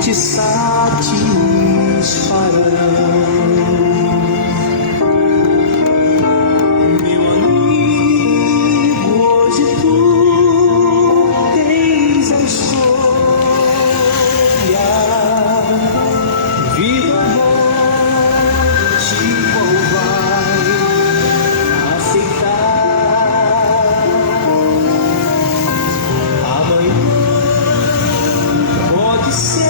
te satisfarão. Meu amigo, hoje tu tens a escolha, vida ou morte, qual vai aceitar? Amanhã pode ser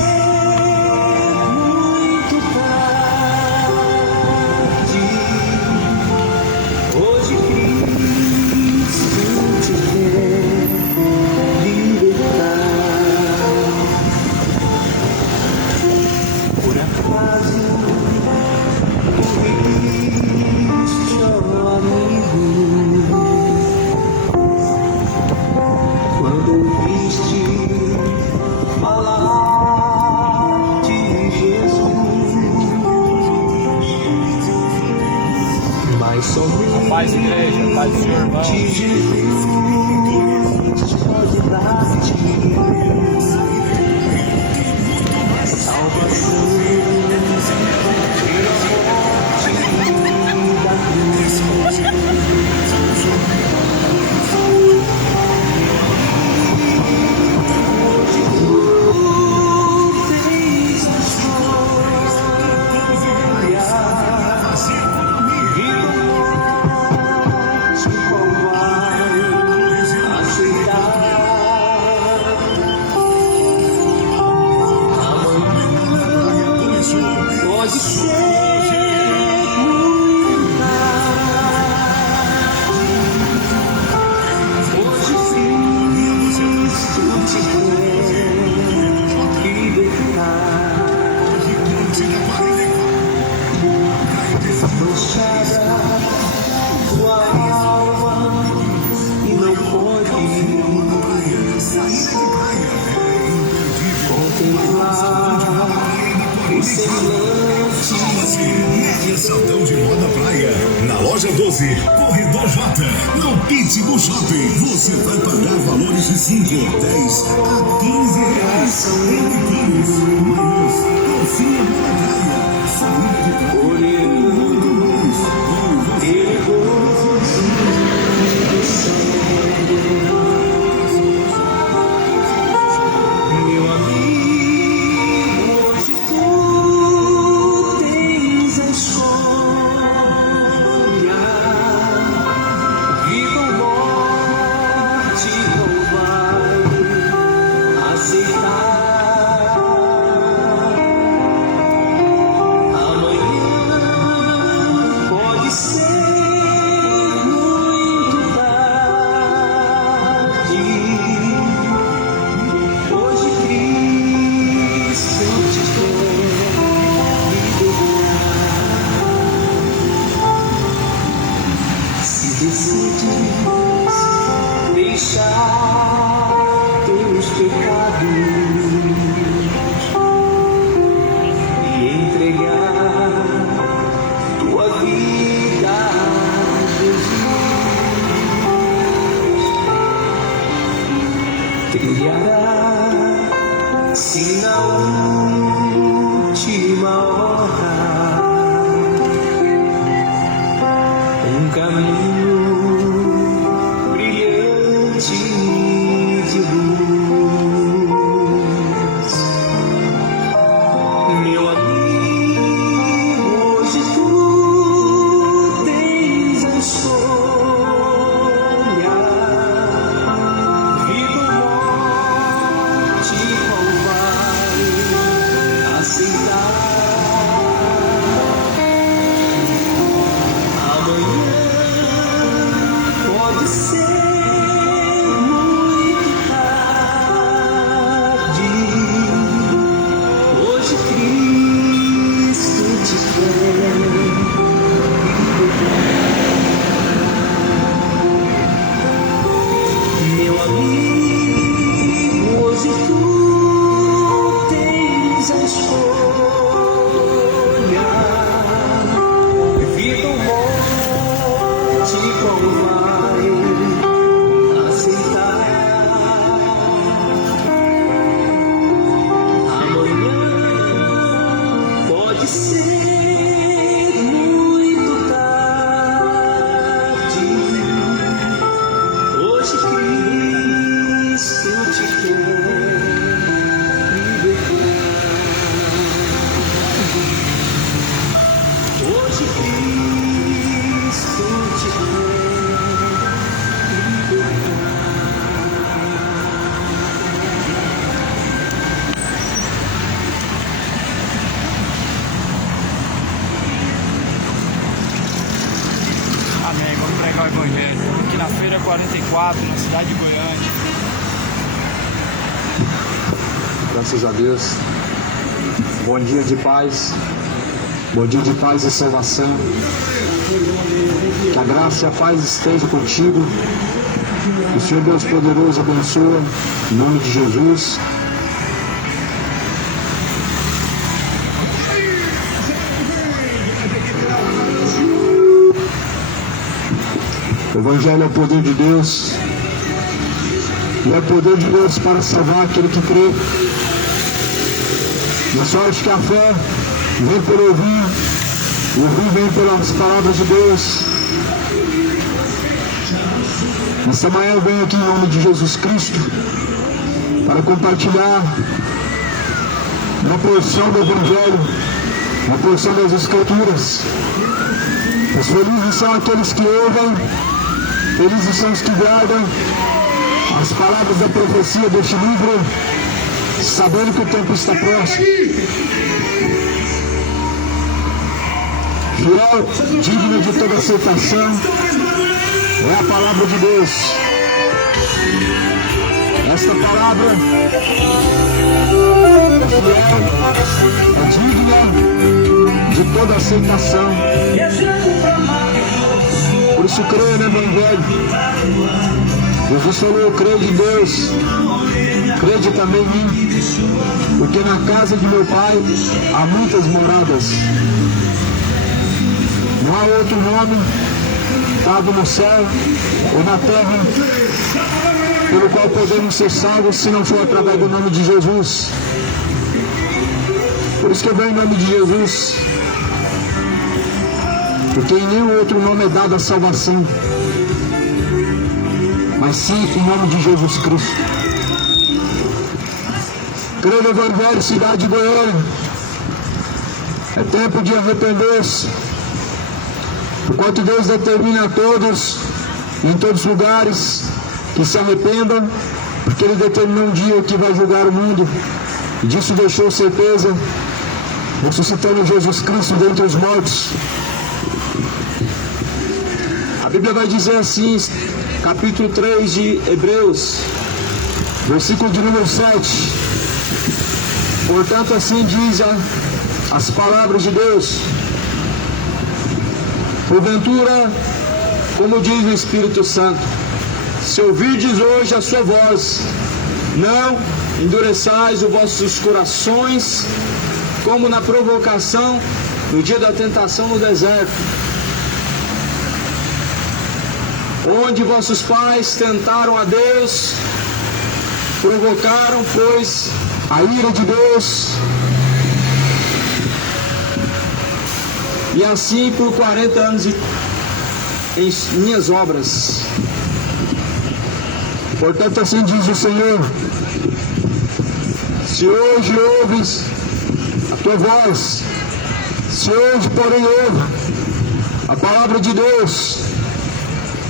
muito tarde. Hoje Cristo te quer libertar. Por acaso ouviste, ó amigo, quando ouviste falar de Jesus, mas somente Paz, igreja, paz do Senhor, irmão. Jesus pode dar-te salvação pela morte da cruz. Pode ser muito tarde. Hoje Cristo te quer libertar. Afrouxada tua alma e não pode contemplar o semblante. Saltão de moda praia. Na loja 12, Corredor J. No Pitbull Shopping. Você vai pagar valores de 5, 10 a 15 reais. Biquínis, maiôs, calcinha moda praia. Saída de praia. Muito mais. Meu amigo, hoje tu tens a escolha, vida ou morte, não vai aceitar. Amanhã pode ser muito tarde. Hoje Cristo te quer libertar. Se decides deixar teus pecados e entregar tua vida a Jesus, trilhará sim na última hora um caminho brilhante de luz. Meu amigo, hoje tu tens a escolha, vida ou morte, qual vai 4, na cidade de Goiânia. Graças a Deus. Bom dia de paz. Bom dia de paz e salvação. Que a graça e a paz estejam contigo. Que o Senhor Deus poderoso abençoe. Em nome de Jesus. O Evangelho é o poder de Deus. E é o poder de Deus para salvar aquele que crê. Mas só acho que a fé vem pelo ouvir, e ouvir vem pelas palavras de Deus. Nessa manhã eu venho aqui em nome de Jesus Cristo para compartilhar uma porção do Evangelho, uma porção das Escrituras. Os felizes são aqueles que ouvem, felizes são os que guardam as palavras da profecia deste livro, sabendo que o tempo está próximo. Fiel, digno de toda aceitação, é a palavra de Deus. Esta palavra é fiel, é digna de toda aceitação. Por isso creia no Evangelho. Jesus falou, crede em Deus, crede também em mim, porque na casa de meu Pai há muitas moradas. Não há outro nome dado no céu ou na terra pelo qual podemos ser salvos, se não for através do nome de Jesus. Por isso que eu venho em nome de Jesus, porque em nenhum outro nome é dada a salvação, mas sim em nome de Jesus Cristo. Creio no Evangelho, cidade de Goiânia. É tempo de arrepender-se, porquanto Deus determina a todos, em todos os lugares, que se arrependam, porque Ele determinou um dia que vai julgar o mundo, e disso deixou certeza, ressuscitando Jesus Cristo dentre os mortos. A Bíblia vai dizer assim, capítulo 3 de Hebreus, versículo de número 7. Portanto, assim diz as palavras de Deus: porventura, como diz o Espírito Santo, se ouvirdes hoje a sua voz, não endureçais os vossos corações, como na provocação no dia da tentação no deserto, onde vossos pais tentaram a Deus, provocaram, pois, a ira de Deus, e assim por 40 anos em minhas obras. Portanto, assim diz o Senhor: se hoje ouves a tua voz, se hoje, porém, ouve a palavra de Deus,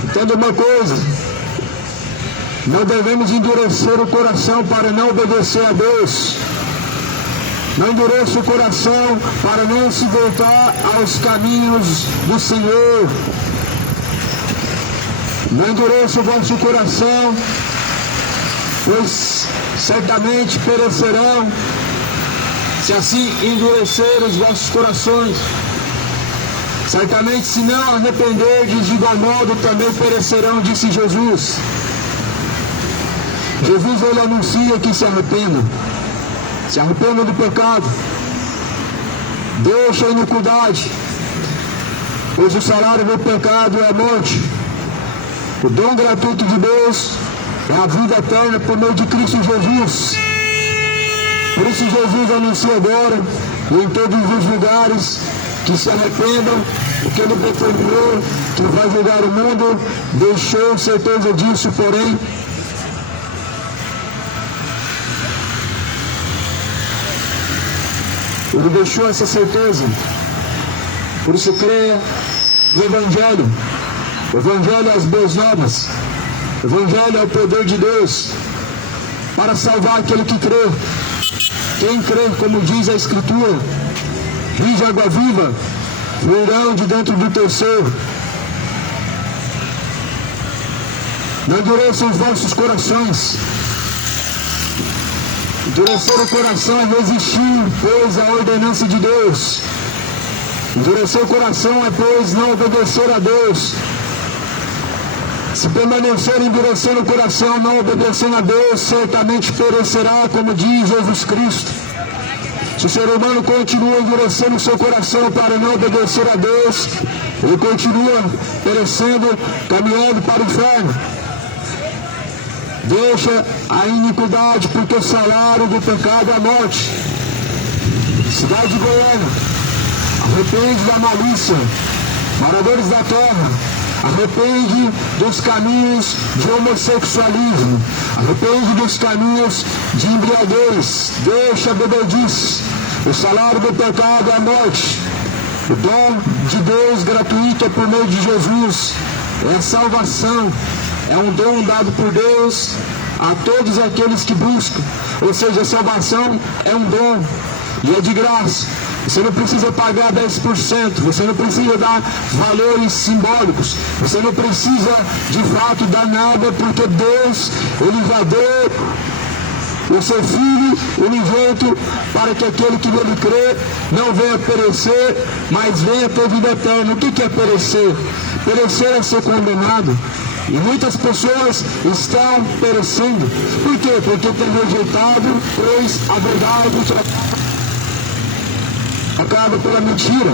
entenda uma coisa: não devemos endurecer o coração para não obedecer a Deus. Não endureça o coração para não se voltar aos caminhos do Senhor. Não endureça o vosso coração, pois certamente perecerão, se assim endurecer os vossos corações. Certamente, se não arrependerdes, de igual modo também perecerão, disse Jesus. Jesus, ele anuncia que se arrependam. Se arrependam do pecado. Deixa a iniquidade, pois o salário do pecado é a morte. O dom gratuito de Deus é a vida eterna por meio de Cristo Jesus. Por isso Jesus anuncia agora, e em todos os lugares, que se arrependam, porque Ele determinou que vai julgar o mundo, deixou certeza disso, porém, Ele deixou essa certeza. Por isso creia no Evangelho. O Evangelho é as boas novas. O Evangelho é o poder de Deus para salvar aquele que crê. Quem crê, como diz a Escritura, rios de água viva fluirão de dentro do teu ser. Não endureçam os vossos corações. Endurecer o coração é resistir, pois, à ordenança de Deus. Endurecer o coração é, pois, não obedecer a Deus. Se permanecer endurecendo o coração, não obedecendo a Deus, certamente perecerá, como diz Jesus Cristo. Se o ser humano continua endurecendo o seu coração para não obedecer a Deus, ele continua perecendo, caminhando para o inferno. Deixa a iniquidade, porque o salário do pecado é a morte. Cidade de Goiânia, arrepende da malícia, moradores da terra, arrepende dos caminhos de homossexualismo, arrepende dos caminhos de embriaguez, deixa a bebedice. O salário do pecado é a morte. O dom de Deus gratuito é por meio de Jesus, é a salvação, é um dom dado por Deus a todos aqueles que buscam. Ou seja, a salvação é um dom e é de graça. Você não precisa pagar 10%, você não precisa dar valores simbólicos, você não precisa de fato dar nada, porque Deus, Ele já deu o seu Filho unigênito para que aquele que nele crê não venha perecer, mas venha ter vida eterna. O que é perecer? Perecer é ser condenado. E muitas pessoas estão perecendo. Por quê? Porque tem rejeitado, pois a verdade acaba pela mentira.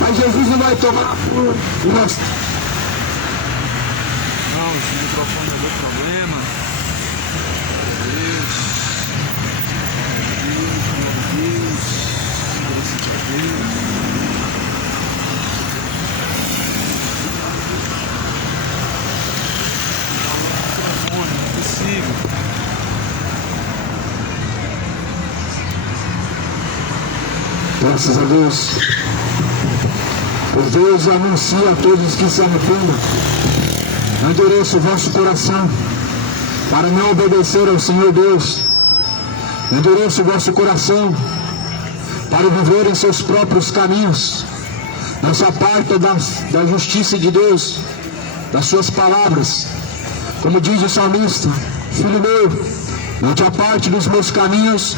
Mas Jesus não vai tomar por nós. Não, esse microfone deu problema. Graças a Deus. Pois Deus anuncia a todos que se arrependam. Não endureça o vosso coração para não obedecer ao Senhor Deus. Não endureça o vosso coração para viver em seus próprios caminhos. Não se aparta da justiça de Deus, das suas palavras. Como diz o salmista: Filho meu, não te aparte dos meus caminhos,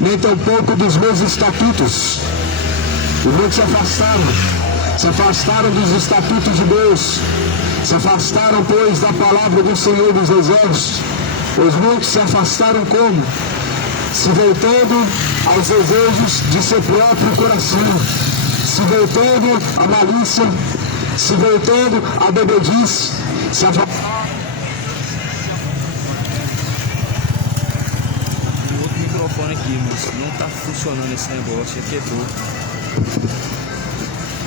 nem tampouco dos meus estatutos. E muitos se afastaram dos estatutos de Deus, se afastaram, pois, da palavra do Senhor dos Exércitos. Pois muitos se afastaram como? Se voltando aos desejos de seu próprio coração, se voltando à malícia, se voltando à bebedice, se afastaram. Aqui, mas não está funcionando esse negócio, quebrou.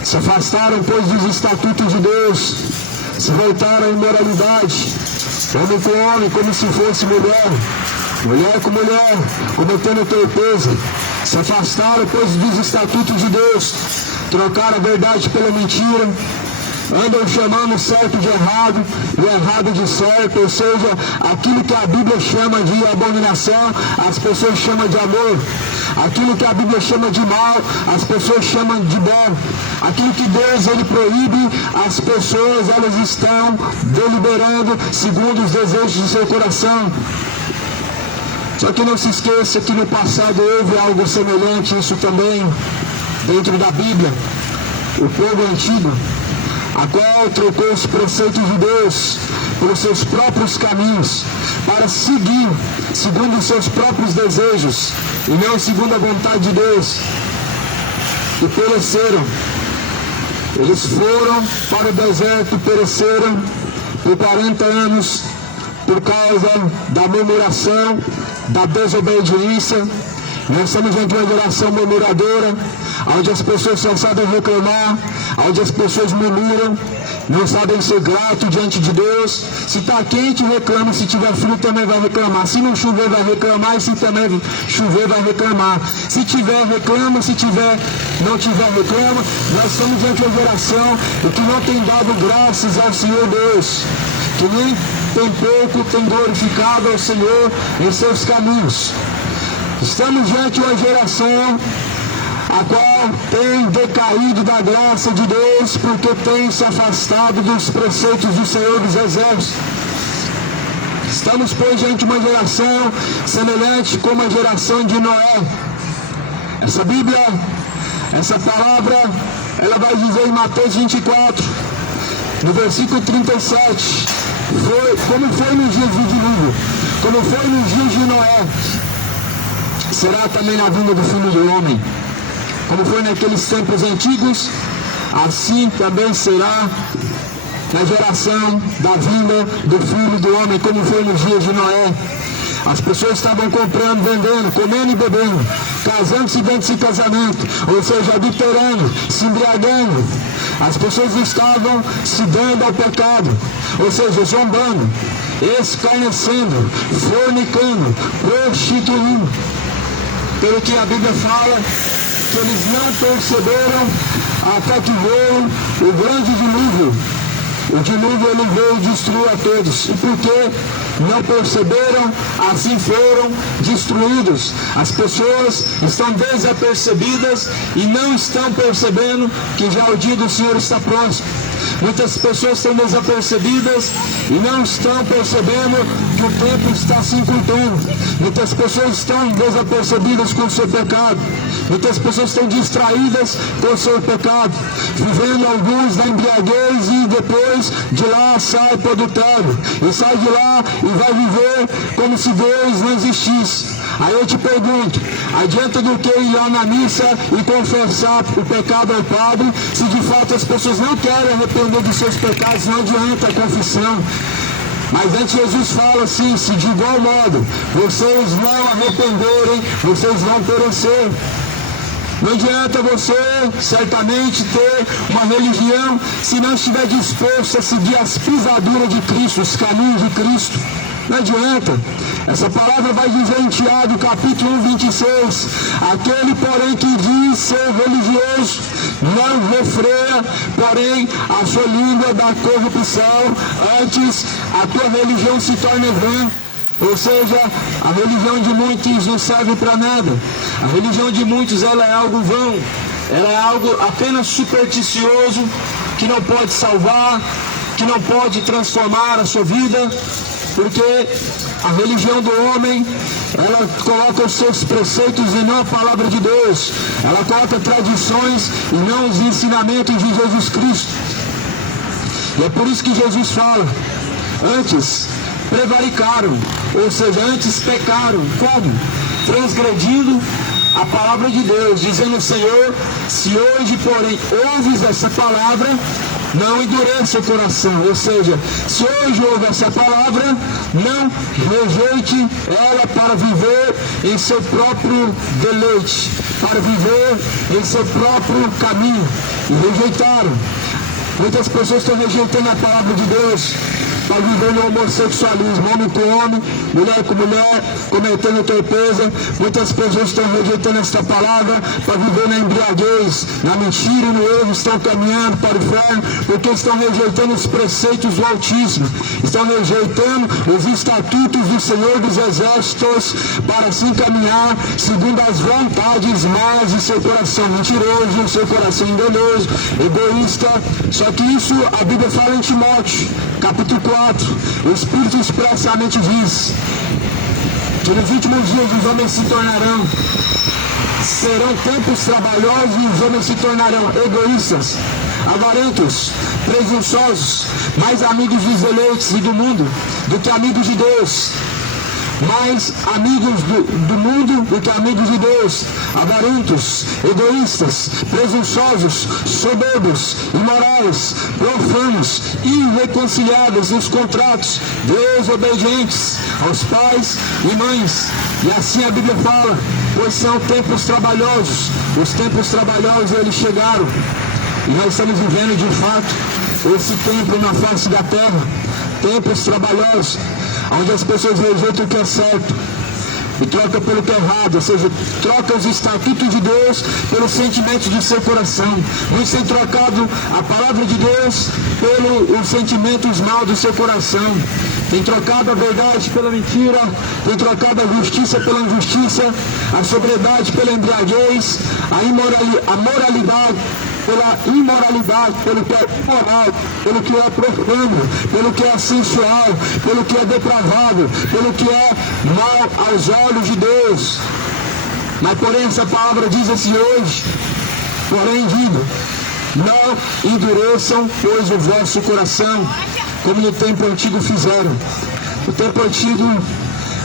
Se afastaram, pois, dos estatutos de Deus, se voltaram à imoralidade, homem com homem, como se fosse mulher, mulher com mulher, cometendo torpeza. Se afastaram, pois, dos estatutos de Deus, trocaram a verdade pela mentira, andam chamando certo de errado e errado de certo, ou seja, aquilo que a Bíblia chama de abominação, as pessoas chamam de amor. Aquilo que a Bíblia chama de mal, as pessoas chamam de bom. Aquilo que Deus ele proíbe, as pessoas elas estão deliberando segundo os desejos do seu coração. Só que não se esqueça que no passado houve algo semelhante, isso também dentro da Bíblia. O povo antigo, a qual trocou os preceitos de Deus pelos seus próprios caminhos, para seguir segundo os seus próprios desejos, e não segundo a vontade de Deus, e pereceram. Eles foram para o deserto e pereceram por 40 anos, por causa da murmuração, da desobediência. Nós estamos diante de uma geração murmuradora, onde as pessoas só sabem reclamar, onde as pessoas murmuram, não sabem ser gratos diante de Deus. Se está quente, reclama, se tiver frio também vai reclamar, se não chover vai reclamar, e se também chover vai reclamar. Se tiver, reclama, se não tiver, reclama. Nós estamos diante de uma geração que não tem dado graças ao Senhor Deus, que nem tem pouco tem glorificado ao Senhor em seus caminhos. Estamos diante de uma geração a qual tem decaído da graça de Deus, porque tem se afastado dos preceitos do Senhor dos Exércitos. Estamos, pois, diante de uma geração semelhante como a geração de Noé. Essa Bíblia, essa palavra, ela vai dizer em Mateus 24, no versículo 37, como foi nos dias do dilúvio, como foi nos dias de Noé, será também na vinda do Filho do Homem. Como foi naqueles tempos antigos, assim também será na geração da vinda do Filho do Homem, como foi nos dias de Noé. As pessoas estavam comprando, vendendo, comendo e bebendo, casando-se dentro de casamento, ou seja, adulterando, se embriagando. As pessoas estavam se dando ao pecado, ou seja, zombando, escarnecendo, fornicando, prostituindo. Pelo que a Bíblia fala, que eles não perceberam até que veio o grande dilúvio. O dilúvio ele veio destruir a todos. E porque não perceberam, assim foram destruídos. As pessoas estão desapercebidas e não estão percebendo que já o dia do Senhor está próximo. Muitas pessoas estão desapercebidas e não estão percebendo que o tempo está se encurtando. Muitas pessoas estão desapercebidas com o seu pecado. Muitas pessoas estão distraídas com o seu pecado, vivendo alguns da embriaguez e depois de lá sai para o adultério. E sai de lá e vai viver como se Deus não existisse. Aí eu te pergunto, adianta do que ir lá na missa e confessar o pecado ao Padre, se de fato as pessoas não querem arrepender dos seus pecados, não adianta a confissão. Mas antes Jesus fala assim, se de igual modo vocês não arrependerem, vocês vão perecer. Não adianta você certamente ter uma religião se não estiver disposto a seguir as pisaduras de Cristo, os caminhos de Cristo. Não adianta. Essa palavra vai dizer em Tiago, capítulo 1, 26. Aquele, porém, que diz ser religioso, não refreia, porém, a sua língua da corrupção, antes a tua religião se torna vã. Ou seja, a religião de muitos não serve para nada. A religião de muitos ela é algo vão. Ela é algo apenas supersticioso, que não pode salvar, que não pode transformar a sua vida. Porque a religião do homem, ela coloca os seus preceitos e não a palavra de Deus. Ela coloca tradições e não os ensinamentos de Jesus Cristo. E é por isso que Jesus fala, antes prevaricaram, ou seja, antes pecaram. Como? Transgredindo a palavra de Deus, dizendo o Senhor, se hoje, porém, ouves essa palavra, não endureça o coração. Ou seja, se hoje ouve essa palavra, não rejeite ela para viver em seu próprio deleite, para viver em seu próprio caminho. E rejeitaram. Muitas pessoas estão rejeitando a palavra de Deus para viver no homossexualismo, homem com homem, mulher com mulher, cometendo torpeza. Muitas pessoas estão rejeitando esta palavra para viver na embriaguez, na mentira e no erro, estão caminhando para o inferno, porque estão rejeitando os preceitos do Altíssimo, estão rejeitando os estatutos do Senhor dos Exércitos, para assim caminhar segundo as vontades más de seu coração mentiroso, seu coração enganoso, egoísta. Só que isso a Bíblia fala em Timóteo, capítulo 4, o Espírito expressamente diz que nos últimos dias os homens se tornarão, serão tempos trabalhosos e os homens se tornarão egoístas, avarentos, presunçosos, mais amigos dos eleitos e do mundo do que amigos de Deus. Mais amigos do mundo do que amigos de Deus, avarentos, egoístas, presunçosos, soberbos, imorais, profanos, irreconciliáveis nos contratos, desobedientes aos pais e mães. E assim a Bíblia fala, pois são tempos trabalhosos. Os tempos trabalhosos eles chegaram. E nós estamos vivendo de fato esse tempo na face da terra. Tempos trabalhosos, onde as pessoas rejeitam o que é certo e trocam pelo que é errado, ou seja, trocam os estatutos de Deus pelos sentimentos do seu coração. Muitos têm trocado a palavra de Deus pelos sentimentos maus do seu coração. Tem trocado a verdade pela mentira, tem trocado a justiça pela injustiça, a sobriedade pela embriaguez, a moralidade pela imoralidade, pelo que é imoral, pelo que é profano, pelo que é sensual, pelo que é depravado, pelo que é mal aos olhos de Deus. Mas porém essa palavra diz assim hoje, porém digo, não endureçam, pois, o vosso coração, como no tempo antigo fizeram. No tempo antigo,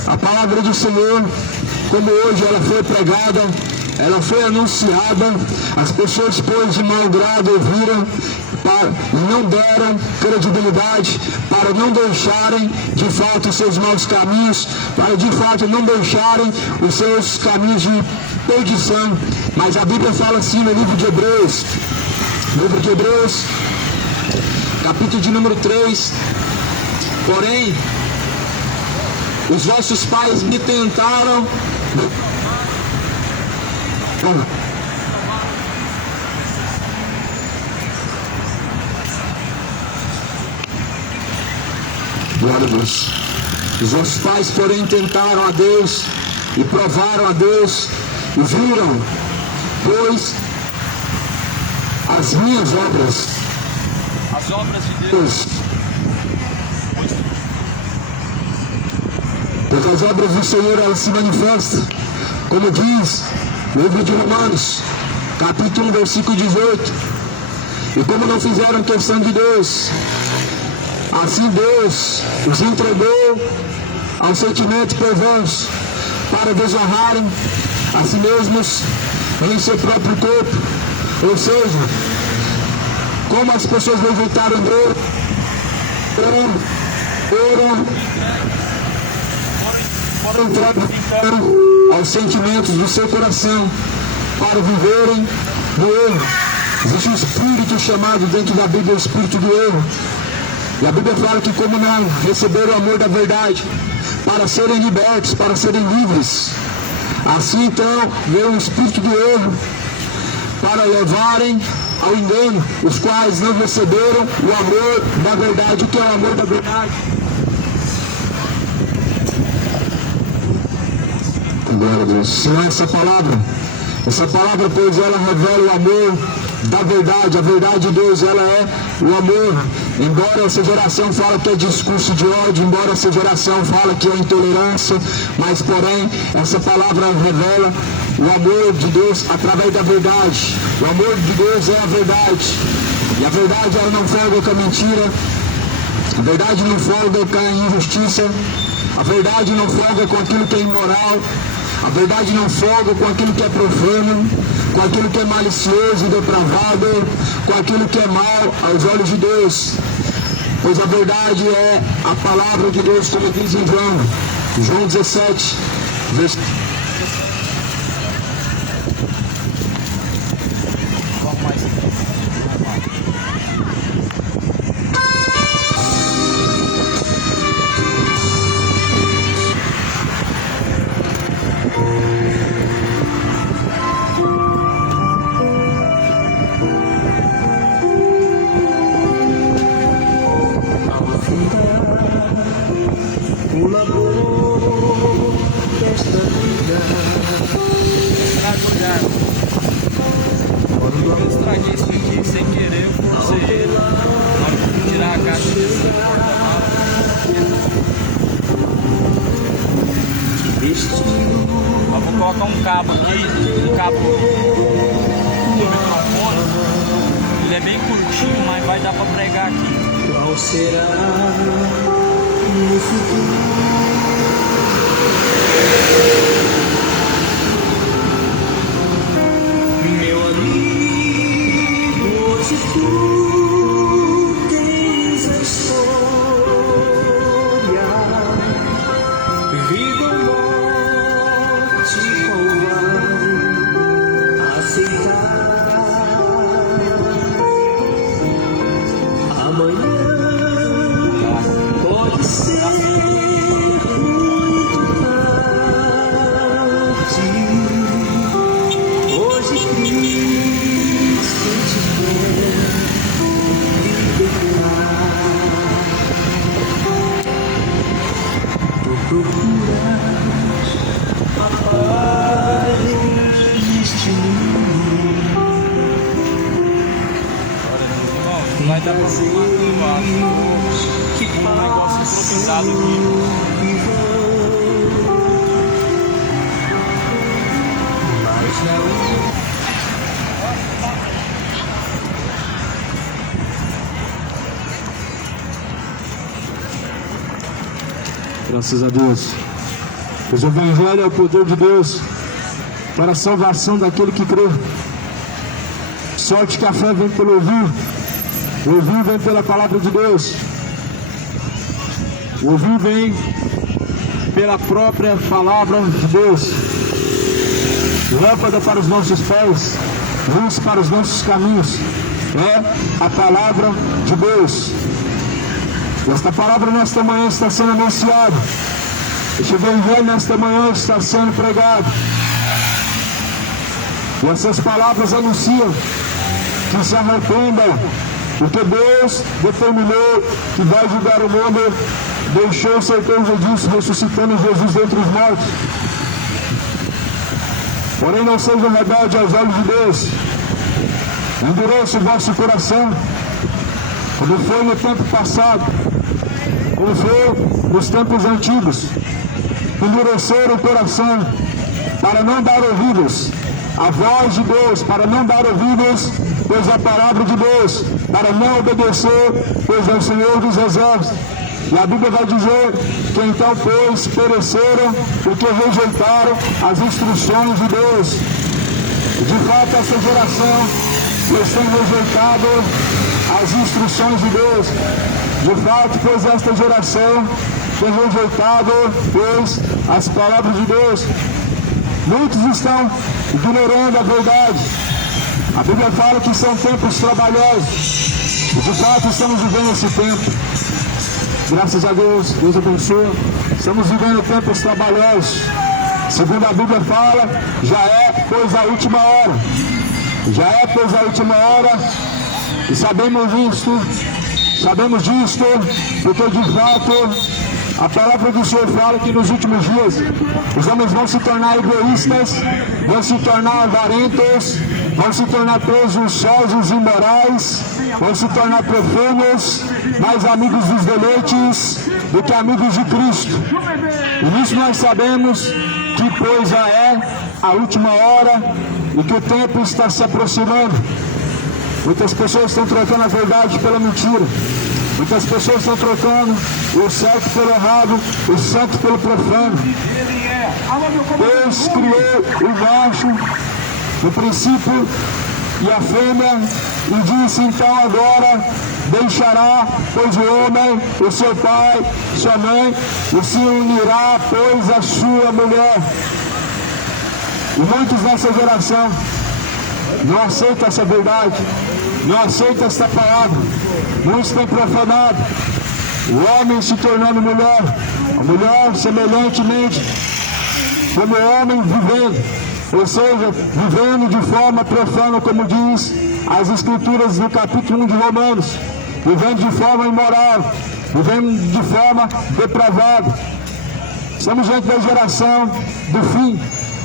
a palavra do Senhor, como hoje ela foi pregada, ela foi anunciada, as pessoas, pois, de mau grado ouviram, não deram credibilidade, para não deixarem de fato os seus maus caminhos, para de fato não deixarem os seus caminhos de perdição. Mas a Bíblia fala assim no livro de Hebreus, capítulo de número 3, porém, os vossos pais me tentaram. Glória a Deus. Os vossos pais, porém, tentaram a Deus e provaram a Deus e viram, pois, as minhas obras. As obras de Deus. Porque as obras do Senhor, elas se manifestam, como diz o livro de Romanos, capítulo 1, versículo 18. E como não fizeram questão de Deus, assim Deus os entregou ao sentimento perverso, para desonrarem a si mesmos em seu próprio corpo. Ou seja, como as pessoas rejeitaram Deus, foram entregues aos sentimentos do seu coração para viverem no erro. Existe um espírito chamado dentro da Bíblia, o espírito do erro. E a Bíblia fala que como não receberam o amor da verdade, para serem libertos, para serem livres, assim então veio o espírito do erro, para levarem ao engano, os quais não receberam o amor da verdade. O que é o amor da verdade? Glória a Deus. Senão essa palavra, pois ela revela o amor da verdade. A verdade de Deus, ela é o amor. Embora essa geração fala que é discurso de ódio, embora essa geração fala que é intolerância, mas porém essa palavra revela o amor de Deus através da verdade. O amor de Deus é a verdade. E a verdade, ela não folga com a mentira. A verdade não folga com a injustiça. A verdade não folga com aquilo que é imoral. A verdade não folga com aquilo que é profano, com aquilo que é malicioso e depravado, com aquilo que é mal aos olhos de Deus. Pois a verdade é a palavra de Deus, como diz em João 17, versículo. O labor desta vida. Quando eu estraguei isso aqui sem querer, eu forcei ele. Na hora que eu fui tirar a caixa desse porta-mala. Eu vou colocar um cabo aqui, um cabo do microfone. Ele é bem curtinho, mas vai dar pra pregar aqui. Qual será no futuro? Meu amigo, hoje tu tens a história, vida ou morte, qual vai aceitar? Amanhã pode ser muito tarde. dá pra filmar tudo, um negócio improvisado aqui. Graças a Deus. Pois o Evangelho é o poder de Deus para a salvação daquele que crê. Sorte que a fé vem pelo ouvir, o ouvir vem pela palavra de Deus, o ouvir vem pela própria palavra de Deus. Lâmpada para os nossos pés, luz para os nossos caminhos, é a palavra de Deus. Esta palavra nesta manhã está sendo anunciada. Este Evangelho nesta manhã está sendo pregado. E essas palavras anunciam que se arrependam, porque Deus determinou que vai julgar o mundo, deixou certeza disso, ressuscitando Jesus dentre os mortos. Porém, não sejam rebeldes aos olhos de Deus. Endureça o vosso coração, como foi no tempo passado, como foi nos tempos antigos. Endureceram o coração para não dar ouvidos à voz de Deus, para não dar ouvidos, pois a palavra de Deus, para não obedecer, pois é o Senhor dos Exércitos. E a Bíblia vai dizer que então, pois, pereceram porque rejeitaram as instruções de Deus. De fato, essa geração, pois tem rejeitado as instruções de Deus. De fato, pois esta geração tem rejeitado, pois, as palavras de Deus. Muitos estão ignorando a verdade. A Bíblia fala que são tempos trabalhosos. E de fato estamos vivendo esse tempo. Graças a Deus, Deus abençoe. Estamos vivendo tempos trabalhosos. Segundo a Bíblia fala, já é, pois, a última hora. Já é, pois, a última hora. E sabemos disto, porque de fato a palavra do Senhor fala que nos últimos dias os homens vão se tornar egoístas, vão se tornar avarentos, vão se tornar presunçosos, imorais, vão se tornar profanos, mais amigos dos deleites do que amigos de Cristo. E nisso nós sabemos que, pois, já é a última hora e que o tempo está se aproximando. Muitas pessoas estão trocando a verdade pela mentira. Muitas pessoas estão trocando o certo pelo errado, o santo pelo profano. Deus criou o macho no princípio e a fêmea, e disse então agora: deixará, pois, o homem, o seu pai, sua mãe, e se unirá, pois, a sua mulher. E muitos nessa geração não aceitam essa verdade, não aceitam essa palavra. Muitos têm profanado o homem se tornando mulher, a mulher semelhantemente como o homem vivendo, ou seja, vivendo de forma profana, como diz as Escrituras no capítulo 1 de Romanos, vivendo de forma imoral, vivendo de forma depravada. Estamos diante da geração do fim.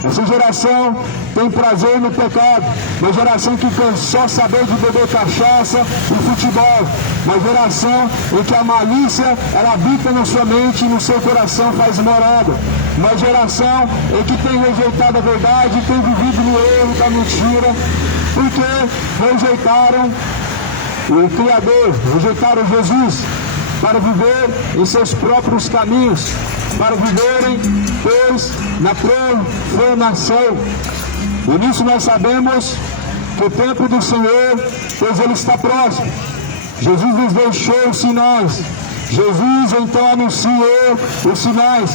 Essa geração tem prazer no pecado, uma geração que quer só saber de beber cachaça e futebol, uma geração em que a malícia ela habita na sua mente e no seu coração faz morada, uma geração em que tem rejeitado a verdade, tem vivido no erro da mentira, porque rejeitaram o Criador, rejeitaram Jesus para viver em seus próprios caminhos, para viverem, pois, na profanação. E nisso nós sabemos que o tempo do Senhor, pois ele está próximo. Jesus nos deixou os sinais. Jesus então anunciou os sinais.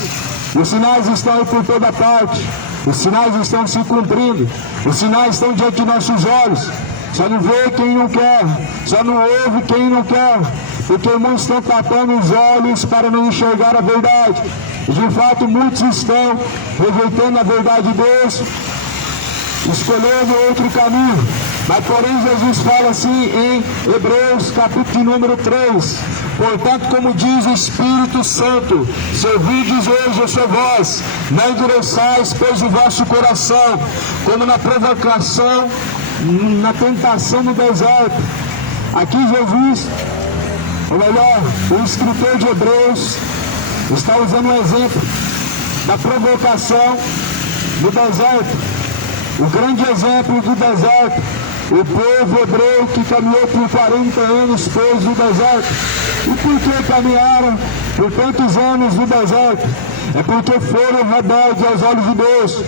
Os sinais estão aí por toda parte. Os sinais estão se cumprindo. Os sinais estão diante de nossos olhos. Só não vê quem não quer. Só não ouve quem não quer. Porque muitos estão tapando os olhos para não enxergar a verdade. E de fato muitos estão rejeitando a verdade de Deus, escolhendo outro caminho. Mas porém Jesus fala assim em Hebreus capítulo número 3: portanto, como diz o Espírito Santo, se ouvides hoje a sua voz, não endureçais, pois, o vosso coração, como na provocação, na tentação no deserto. Aqui Jesus, ou melhor, o escritor de Hebreus, está usando um exemplo da provocação do deserto. O grande exemplo do deserto, o povo hebreu que caminhou por 40 anos depois do deserto. E por que caminharam por tantos anos no deserto? É porque foram rebeldes aos olhos de Deus.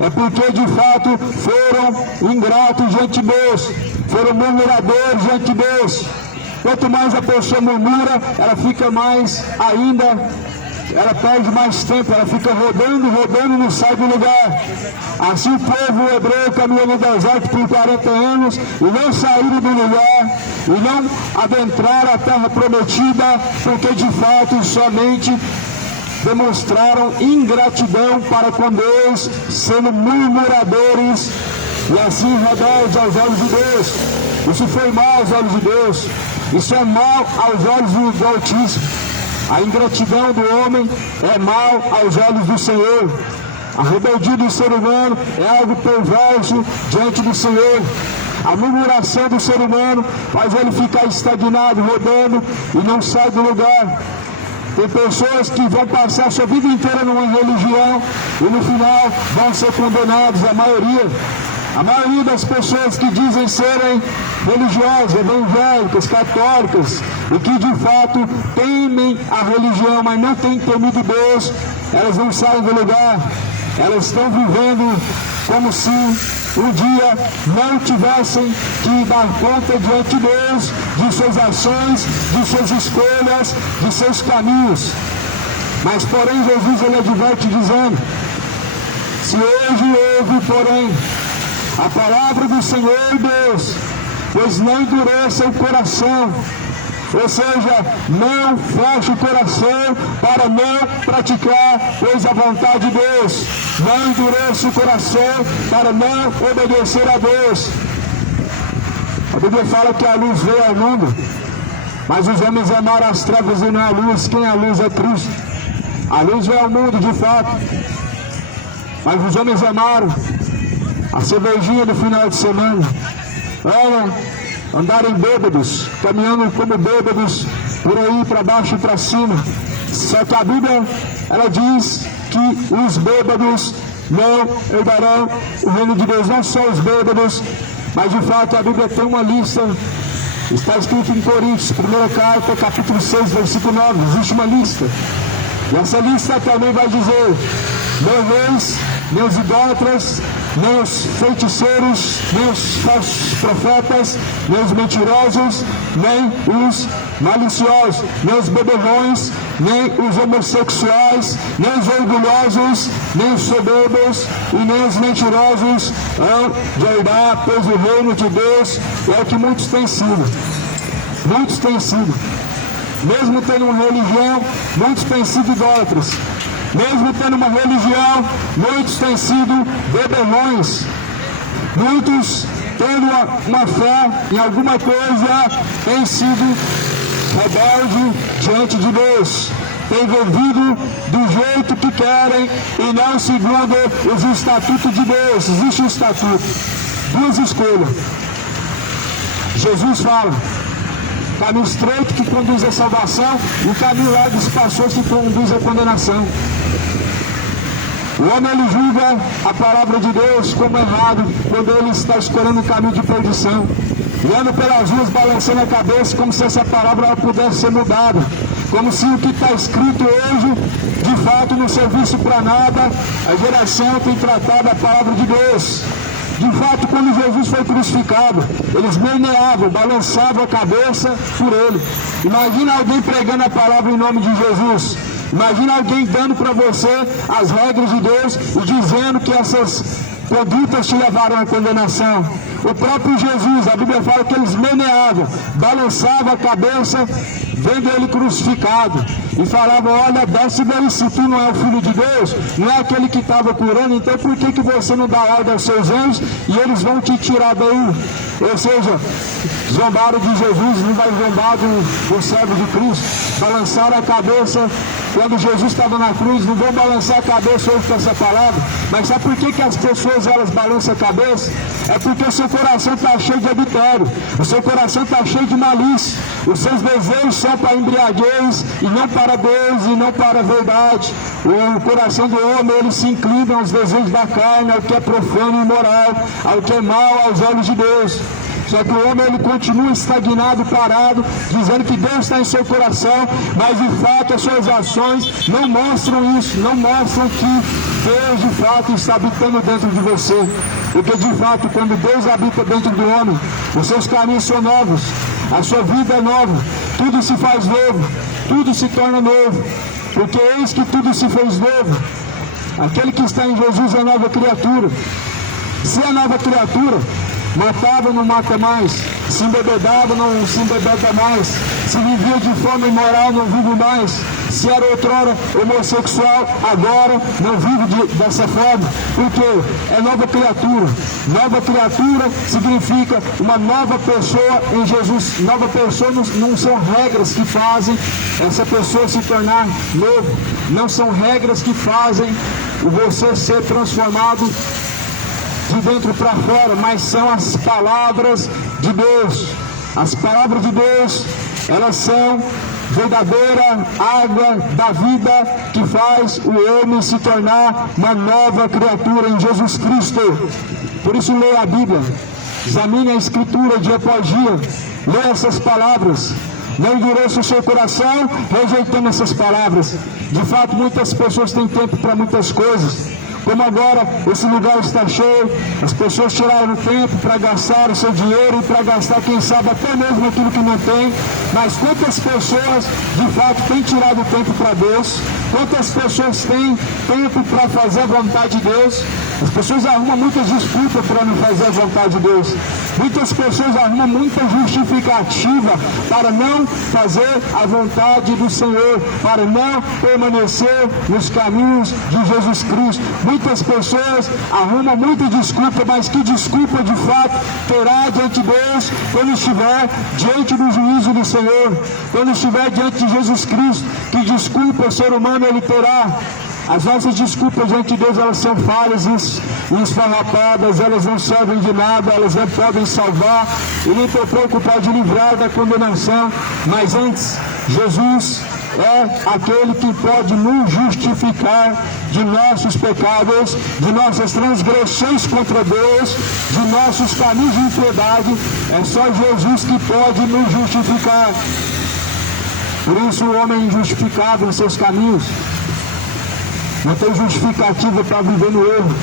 É porque de fato foram ingratos diante de Deus. Foram murmuradores diante de Deus. Quanto mais a pessoa murmura, ela fica mais ainda, ela perde mais tempo, ela fica rodando, rodando e não sai do lugar. Assim o povo hebreu caminhou no deserto por 40 anos e não saíram do lugar e não adentraram a terra prometida, porque de fato somente demonstraram ingratidão para com Deus, sendo murmuradores e assim rebeldes aos olhos de Deus. Isso foi mal aos olhos de Deus, isso é mal aos olhos do Altíssimo. A ingratidão do homem é mal aos olhos do Senhor. A rebeldia do ser humano é algo perverso diante do Senhor. A murmuração do ser humano faz ele ficar estagnado, rodando e não sai do lugar. Tem pessoas que vão passar sua vida inteira numa religião e no final vão ser condenados, a maioria das pessoas que dizem serem religiosas, evangélicas, católicas, e que de fato temem a religião, mas não têm temido Deus, elas não saem do lugar, elas estão vivendo como se um dia não tivessem que dar conta diante de Deus, de suas ações, de suas escolhas, de seus caminhos. Mas porém Jesus ele adverte dizendo, se hoje ouve porém a palavra do Senhor Deus, pois não endureça o coração, ou seja, não feche o coração para não praticar, pois a vontade de Deus, não endureça o coração para não obedecer a Deus. A Bíblia fala que a luz veio ao mundo, mas os homens amaram as trevas e não a luz. Quem é a luz é Cristo. A luz veio ao mundo de fato, mas os homens amaram a cervejinha do final de semana, andarem bêbados, caminhando como bêbados por aí para baixo e para cima. Só que a Bíblia ela diz que os bêbados não herdarão o reino de Deus. Não só os bêbados, mas de fato a Bíblia tem uma lista. Está escrito em Coríntios, 1ª carta, capítulo 6, versículo 9, existe uma lista. E essa lista também vai dizer, não veis, nem os idólatras, nem os feiticeiros, nem os falsos profetas, nem os mentirosos, nem os maliciosos, nem os beberrões, nem os homossexuais, nem os orgulhosos, nem os soberbos e nem os mentirosos hão de herdar, pois o reino de Deus é o que muitos têm sido. Muitos têm sido. Mesmo tendo uma religião, muitos têm sido idólatras. Mesmo tendo uma religião, muitos têm sido beberrões. Muitos tendo uma fé em alguma coisa, têm sido rebelde diante de Deus. Têm vivido do jeito que querem e não segundo os estatutos de Deus. Existe um estatuto. Duas escolhas. Jesus fala, caminho estreito que conduz à salvação e o caminho largo espaçoso que conduz à condenação. O homem ele julga a palavra de Deus como errado quando ele está escolhendo o caminho de perdição, e anda pelas ruas balançando a cabeça como se essa palavra pudesse ser mudada, como se o que está escrito hoje de fato não servisse para nada. A geração tem tratado a palavra de Deus. De fato, quando Jesus foi crucificado, eles meneavam, balançavam a cabeça por ele. Imagina alguém pregando a palavra em nome de Jesus. Imagina alguém dando para você as regras de Deus e dizendo que essas condutas te levaram à condenação. O próprio Jesus, a Bíblia fala que eles meneavam, balançavam a cabeça, vendo ele crucificado, e falavam, olha, desce daí, se tu não é o Filho de Deus, não é aquele que estava curando, então por que você não dá ordem aos seus anjos e eles vão te tirar daí? Ou seja, zombaram de Jesus, não vai zombar do servo de Cristo, balançaram a cabeça quando Jesus estava na cruz, não vão balançar a cabeça hoje com essa palavra, mas sabe por que as pessoas elas balançam a cabeça? É porque o seu coração está cheio de adultério, o seu coração está cheio de malícia, os seus desejos são para embriaguez e não para Deus e não para a verdade. O coração do homem, ele se inclina aos desejos da carne, ao que é profano e imoral, ao que é mal aos olhos de Deus. Só que o homem ele continua estagnado, parado, dizendo que Deus está em seu coração, mas de fato as suas ações não mostram isso, não mostram que Deus de fato está habitando dentro de você. Porque de fato, quando Deus habita dentro do homem, os seus caminhos são novos, a sua vida é nova, tudo se faz novo, tudo se torna novo, porque eis que tudo se fez novo. Aquele que está em Jesus é nova criatura. Se é nova criatura, matava, não mata mais, se embebedava, não se embebeda mais, se vivia de forma imoral, não vive mais, se era outrora homossexual, agora não vive dessa forma, porque é nova criatura. Nova criatura significa uma nova pessoa em Jesus. Nova pessoa não são regras que fazem essa pessoa se tornar novo, não são regras que fazem você ser transformado de dentro para fora, mas são as palavras de Deus. As palavras de Deus, elas são verdadeira água da vida que faz o homem se tornar uma nova criatura em Jesus Cristo. Por isso leia a Bíblia, examine a Escritura dia após dia, leia essas palavras. Não endureça o seu coração rejeitando essas palavras. De fato, muitas pessoas têm tempo para muitas coisas. Como agora esse lugar está cheio, as pessoas tiraram tempo para gastar o seu dinheiro e para gastar, quem sabe, até mesmo aquilo que não tem. Mas quantas pessoas de fato têm tirado tempo para Deus? Quantas pessoas têm tempo para fazer a vontade de Deus? As pessoas arrumam muitas desculpas para não fazer a vontade de Deus. Muitas pessoas arrumam muita justificativa para não fazer a vontade do Senhor, para não permanecer nos caminhos de Jesus Cristo. Muitas pessoas arrumam muita desculpa, mas que desculpa de fato terá diante de Deus quando estiver diante do juízo do Senhor, quando estiver diante de Jesus Cristo? Que desculpa o ser humano ele terá? As nossas desculpas diante de Deus, elas são falhas e esfarrapadas, elas não servem de nada, elas não podem salvar e nem por pouco pode livrar da condenação. Mas antes, Jesus é aquele que pode nos justificar de nossos pecados, de nossas transgressões contra Deus, de nossos caminhos de impiedade. É só Jesus que pode nos justificar. Por isso o homem é injustificado em seus caminhos. Não tem justificativa para viver no erro.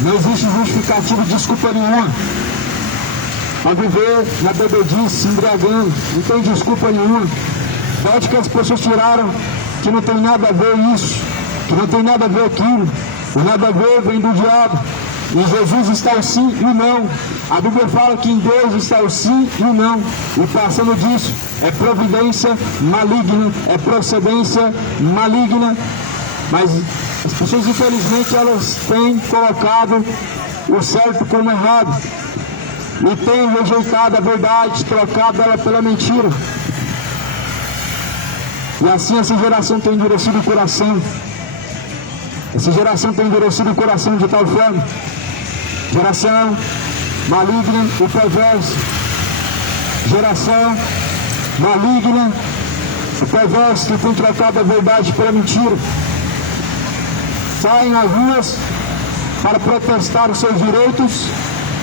Não existe justificativa, desculpa nenhuma para viver na bebedice, se embriagando. Não tem desculpa nenhuma. Pode que as pessoas tiraram que não tem nada a ver isso, que não tem nada a ver aquilo. O nada a ver vem do diabo. Em Jesus está o sim e o não. A Bíblia fala que em Deus está o sim e o não. E passando disso, é providência maligna, é procedência maligna. Mas as pessoas, infelizmente, elas têm colocado o certo como errado. E têm rejeitado a verdade, trocado ela pela mentira. E assim essa geração tem endurecido o coração. Essa geração tem endurecido o coração de tal forma. Geração maligna e perversa. Geração maligna e perversa que tem trocado a verdade pela mentira. Saem às ruas para protestar os seus direitos,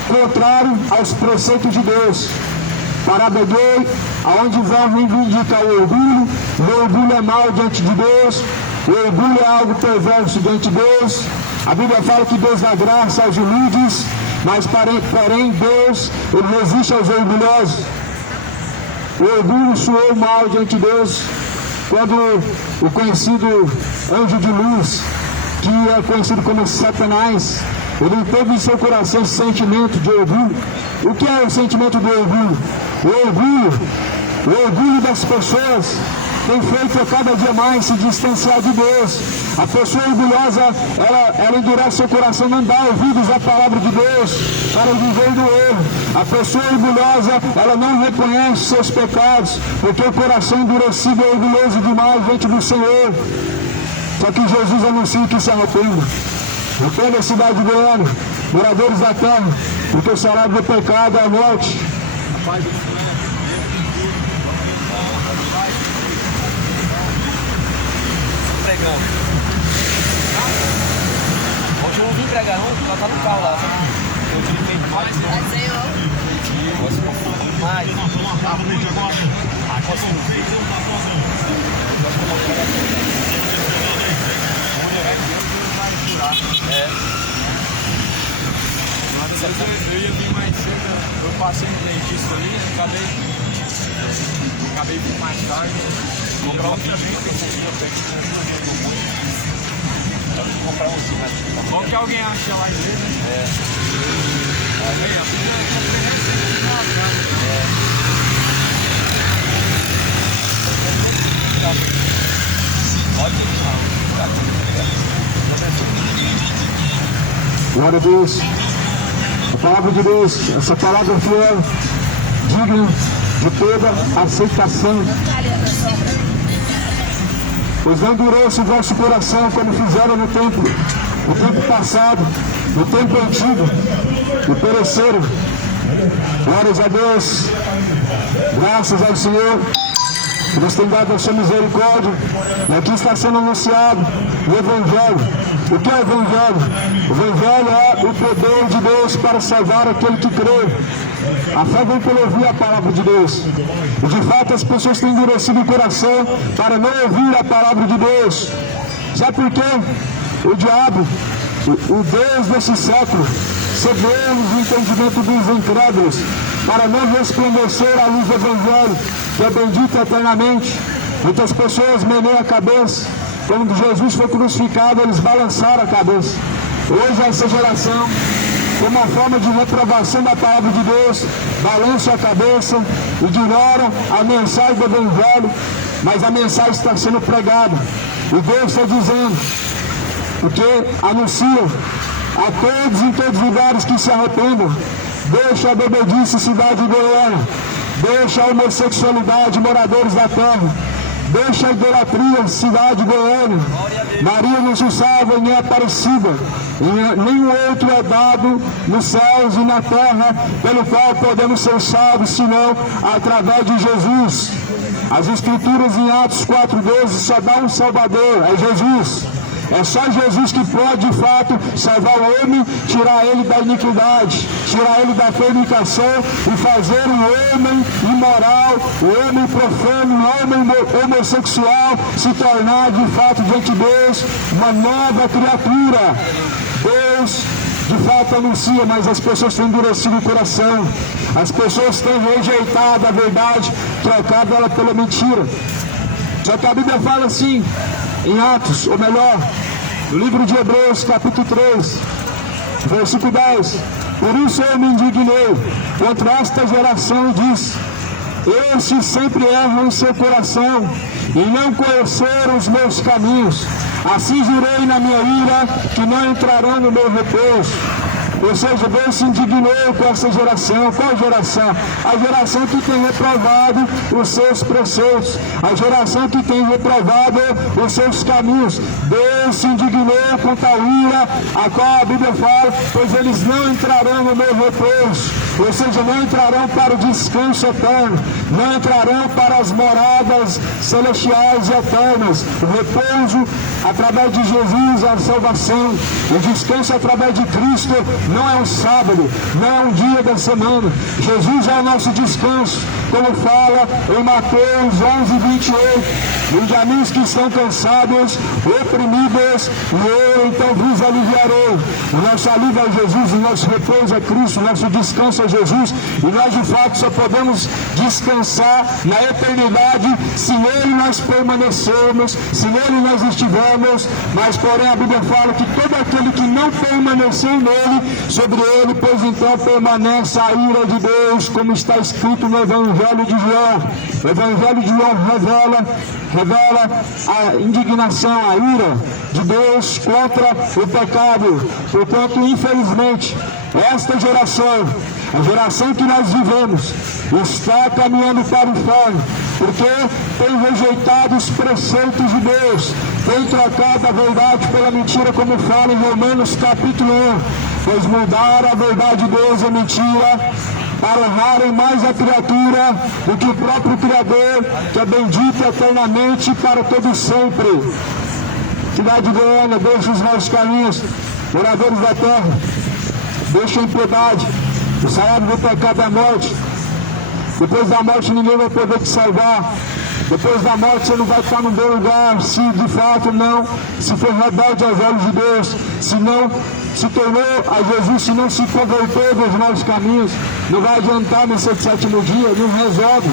contrário aos preceitos de Deus. Para beber, aonde vão reivindicar o orgulho. O orgulho é mal diante de Deus. O orgulho é algo perverso diante de Deus. A Bíblia fala que Deus dá graça aos humildes, mas porém Deus, ele resiste aos orgulhosos. O orgulho soou mal diante de Deus quando o conhecido anjo de luz, que é conhecido como Satanás, ele teve em seu coração esse sentimento de orgulho. O que é o sentimento do orgulho? O orgulho das pessoas tem feito a cada dia mais se distanciar de Deus. A pessoa orgulhosa, ela endurece seu coração, não dá ouvidos à palavra de Deus para viver do erro. A pessoa orgulhosa, ela não reconhece seus pecados, porque o coração endurecido é orgulhoso demais diante do Senhor. Só que Jesus anuncia que se arrependa. Arrependa a cidade de Goiânia, moradores da terra, porque o salário do pecado é a morte. Pregando. Hoje eu não vim pregar não, ela tá no carro lá. Eu tive feito mais. Posso mais. Eu ia vir mais cedo, eu passei no dentista ali, acabei vindo mais tarde. Comprar um também, comprar um sim, bom que alguém acha lá em vez, né? Glória a Deus. A palavra de Deus, essa palavra fiel, digna de toda aceitação. Pois não endureça o vosso coração como fizeram no tempo passado, no tempo antigo, e pereceram. Glórias a Deus, graças ao Senhor, que nos tem dado a sua misericórdia. E aqui está sendo anunciado o Evangelho. O que é o Evangelho? O Evangelho é o poder de Deus para salvar aquele que crê. A fé vem pelo ouvir a palavra de Deus. E de fato as pessoas têm endurecido o coração para não ouvir a palavra de Deus. Sabe por quê? O diabo, o Deus desse século, cedeu-nos o entendimento dos incrédulos para não resplandecer a luz do Evangelho, que é bendito eternamente. Muitas pessoas meneiam a cabeça. Quando Jesus foi crucificado, eles balançaram a cabeça. Hoje essa geração, como uma forma de reprovação da palavra de Deus, balança a cabeça, ignoram a mensagem do Evangelho, mas a mensagem está sendo pregada. E Deus está dizendo, porque anuncia a todos em todos os lugares que se arrependam. Deixa a bebedice, cidade de Goiânia. Deixa a homossexualidade, moradores da terra. Deixa a idolatria, cidade de Goiânia. Maria não se salva nem é parecida. Nenhum outro é dado nos céus e na terra pelo qual podemos ser salvos, senão através de Jesus. As Escrituras em Atos 4:12 só dá um Salvador, é Jesus. É só Jesus que pode, de fato, salvar o homem, tirar ele da iniquidade, tirar ele da fornicação e fazer o homem imoral, o homem profano, o homem homossexual se tornar, de fato, diante de Deus, uma nova criatura. Deus, de fato, anuncia, mas as pessoas têm endurecido o coração. As pessoas têm rejeitado a verdade, trocado ela pela mentira. Só que a Bíblia fala assim, em Atos, ou melhor, no livro de Hebreus, capítulo 3, versículo 10. Por isso eu me indignei contra esta geração e disse: estes sempre erram em seu coração e não conheceram os meus caminhos. Assim jurei na minha ira que não entrarão no meu repouso. Ou seja, Deus se indignou com essa geração. Qual geração? A geração que tem reprovado os seus preceitos, a geração que tem reprovado os seus caminhos. Deus se indignou com tal ira, a qual a Bíblia fala, pois eles não entrarão no meu repouso. Ou seja, não entrarão para o descanso eterno, não entrarão para as moradas celestiais e eternas. O repouso através de Jesus é a salvação. O descanso através de Cristo não é um sábado, não é um dia da semana. Jesus é o nosso descanso, como fala em Mateus 11:28. Vinde a mim que estão cansados, oprimidos, e eu então vos aliviarei. O nosso alívio é Jesus, o nosso repouso é Cristo, o nosso descanso é Jesus, e nós de fato só podemos descansar na eternidade se nele nós permanecermos, se nele nós estivermos. Mas porém a Bíblia fala que todo aquele que não permaneceu nele, sobre ele, pois então permanece a ira de Deus, como está escrito no Evangelho de João. O Evangelho de João revela revela a indignação, a ira de Deus contra o pecado. Portanto, infelizmente, esta geração, a geração que nós vivemos, está caminhando para o inferno, porque tem rejeitado os preceitos de Deus, tem trocado a verdade pela mentira, como fala em Romanos capítulo 1, pois mudaram a verdade de Deus em mentira, para honrarem mais a criatura do que o próprio Criador, que é bendito eternamente para todos sempre. Cidade de Goiânia, deixa os nossos caminhos, moradores da terra, deixa a impiedade, o salário do pecado é a morte. Depois da morte ninguém vai poder te salvar. Depois da morte você não vai estar no bom lugar, se de fato não, se for rebelde aos olhos de Deus, se não se tornou a Jesus, se não se converteu dos maus caminhos, não vai adiantar nesse sétimo dia, não resolve.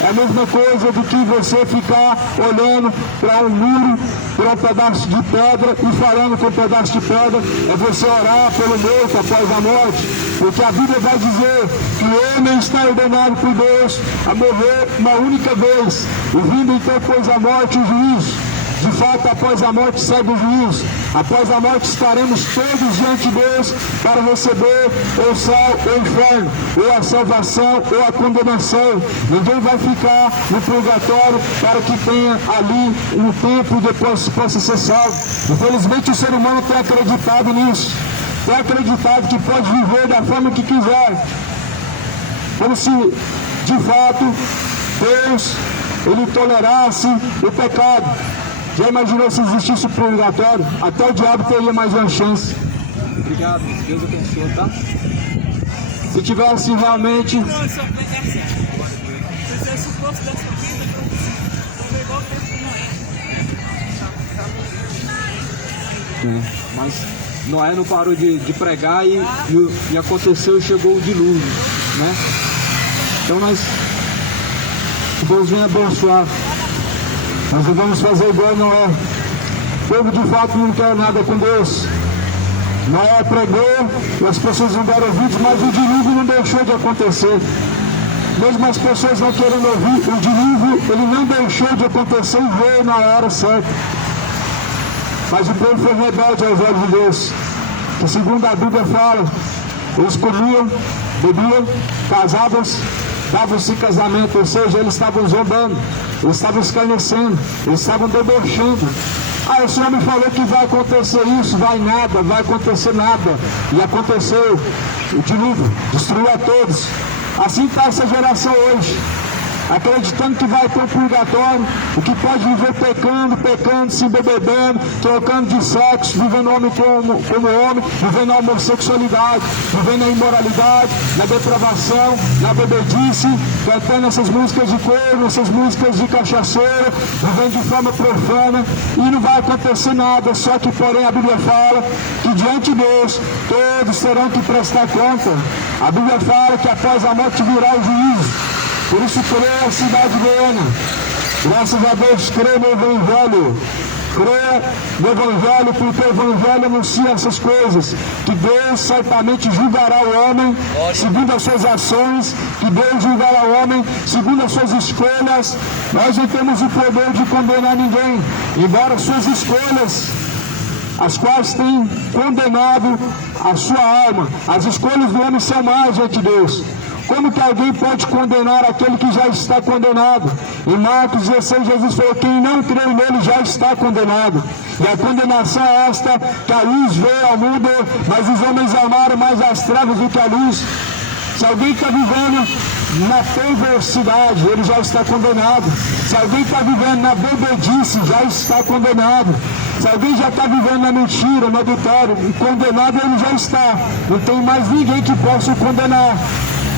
É a mesma coisa do que você ficar olhando para um muro, para um pedaço de pedra e falando com um pedaço de pedra, é você orar pelo morto após a morte, porque a Bíblia vai dizer que o homem está ordenado por Deus a morrer uma única vez, e vindo então após a morte o juízo. De fato, após a morte segue o juízo. Após a morte estaremos todos diante de Deus para receber o céu ou o inferno, ou a salvação ou a condenação. Ninguém vai ficar no purgatório para que tenha ali um tempo e depois possa ser salvo. Infelizmente o ser humano tem acreditado nisso. Tem acreditado que pode viver da forma que quiser. Como se, de fato, Deus ele tolerasse o pecado. Já imaginou se existisse o purgatório? Até o diabo teria mais uma chance. Obrigado, Deus abençoe, tá? Se tivesse realmente... Mas Noé não parou de pregar e aconteceu e chegou o dilúvio, né? Então Deus vem abençoar. Nós não vamos fazer igual Noé. O povo de fato não quer nada com Deus. Noé pregou e as pessoas não deram ouvidos, mas o dilúvio não deixou de acontecer. Mesmo as pessoas não querendo ouvir, o dilúvio ele não deixou de acontecer e veio na hora certa. Mas o povo foi rebelde aos olhos de Deus. Que segundo a Bíblia fala, eles comiam, bebiam, casavam-se, davam-se casamento, ou seja, eles estavam zombando, eles estavam escarnecendo, eles estavam debochando. Ah, esse homem falou que vai acontecer isso, vai nada, vai acontecer nada. E aconteceu, o dilúvio destruiu a todos. Assim está essa geração hoje, acreditando que vai para o purgatório, o que pode viver pecando, se embebedando, trocando de sexo, vivendo homem como homem, vivendo a homossexualidade, vivendo a imoralidade, na depravação, na bebedice, cantando essas músicas de corno, essas músicas de cachaceiro, vivendo de forma profana, e não vai acontecer nada, só que porém a Bíblia fala que diante de Deus todos terão que prestar conta. A Bíblia fala que após a morte virá o juízo. Por isso creia a cidade de Goiânia. Graças a Deus, creia no Evangelho. Creia no Evangelho, porque o Evangelho anuncia essas coisas. Que Deus certamente julgará o homem segundo as suas ações. Que Deus julgará o homem segundo as suas escolhas. Nós não temos o poder de condenar ninguém. Embora suas escolhas, as quais têm condenado a sua alma. As escolhas do homem são más diante de Deus. Como que alguém pode condenar aquele que já está condenado? Em Marcos 16, Jesus falou, quem não creu nele já está condenado. E a condenação é esta, que a luz veio ao mundo, mas os homens amaram mais as trevas do que a luz. Se alguém está vivendo na perversidade, ele já está condenado. Se alguém está vivendo na bebedice, já está condenado. Se alguém já está vivendo na mentira, no adultério, condenado ele já está. Não tem mais ninguém que possa o condenar.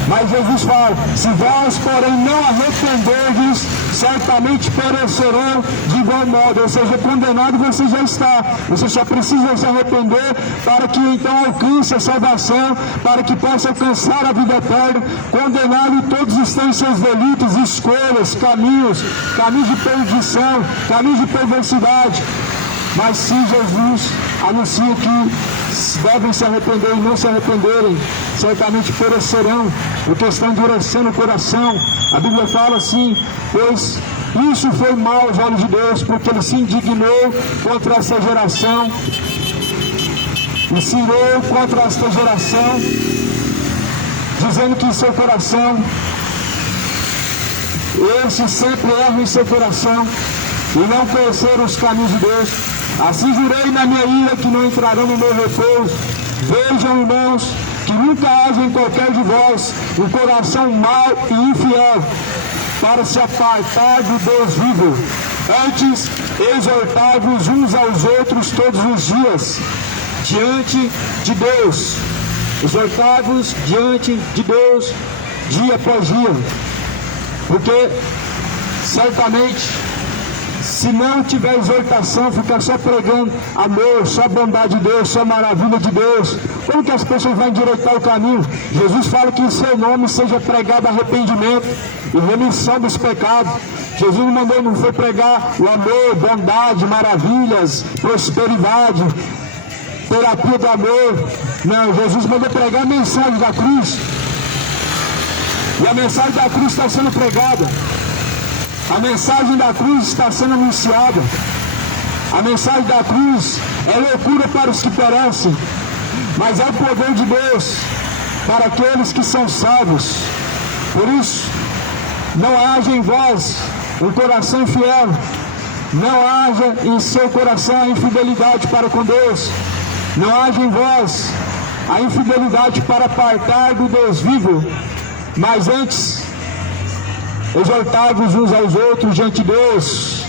Mas Jesus fala, se vós, porém, não arrependerdes, certamente perecerão de igual modo. Ou seja, condenado você já está. Você só precisa se arrepender para que então alcance a salvação, para que possa alcançar a vida eterna. Condenado, todos estão em seus delitos, escolhas, caminhos de perdição, caminhos de perversidade. Mas se Jesus anuncia que devem se arrepender e não se arrependerem, certamente perecerão, porque estão endurecendo o coração. A Bíblia fala assim, pois Isso foi mal aos olhos de Deus, porque ele se indignou contra essa geração, e se irou contra esta geração, dizendo que em seu coração, esses sempre erram em seu coração, e não conheceram os caminhos de Deus. Assim jurei na minha ira que não entrarão no meu repouso. Vejam, irmãos, que nunca haja em qualquer de vós um coração mau e infiel, para se apartar do Deus vivo. Antes, exortai-vos uns aos outros todos os dias, diante de Deus. Exortai-vos diante de Deus, dia após dia. Porque, certamente, se não tiver exortação, ficar só pregando amor, só bondade de Deus, só maravilha de Deus, como que as pessoas vão endireitar o caminho? Jesus fala que em seu nome seja pregado arrependimento e remissão dos pecados. Jesus não foi pregar o amor, bondade, maravilhas, prosperidade, terapia do amor. Não, Jesus mandou pregar a mensagem da cruz. E a mensagem da cruz está sendo pregada. A mensagem da cruz está sendo anunciada. A mensagem da cruz é loucura para os que perecem, mas é o poder de Deus para aqueles que são salvos. Por isso, não haja em vós um coração infiel, não haja em seu coração a infidelidade para com Deus, não haja em vós a infidelidade para apartar do Deus vivo, mas antes exortai-vos uns aos outros diante de Deus,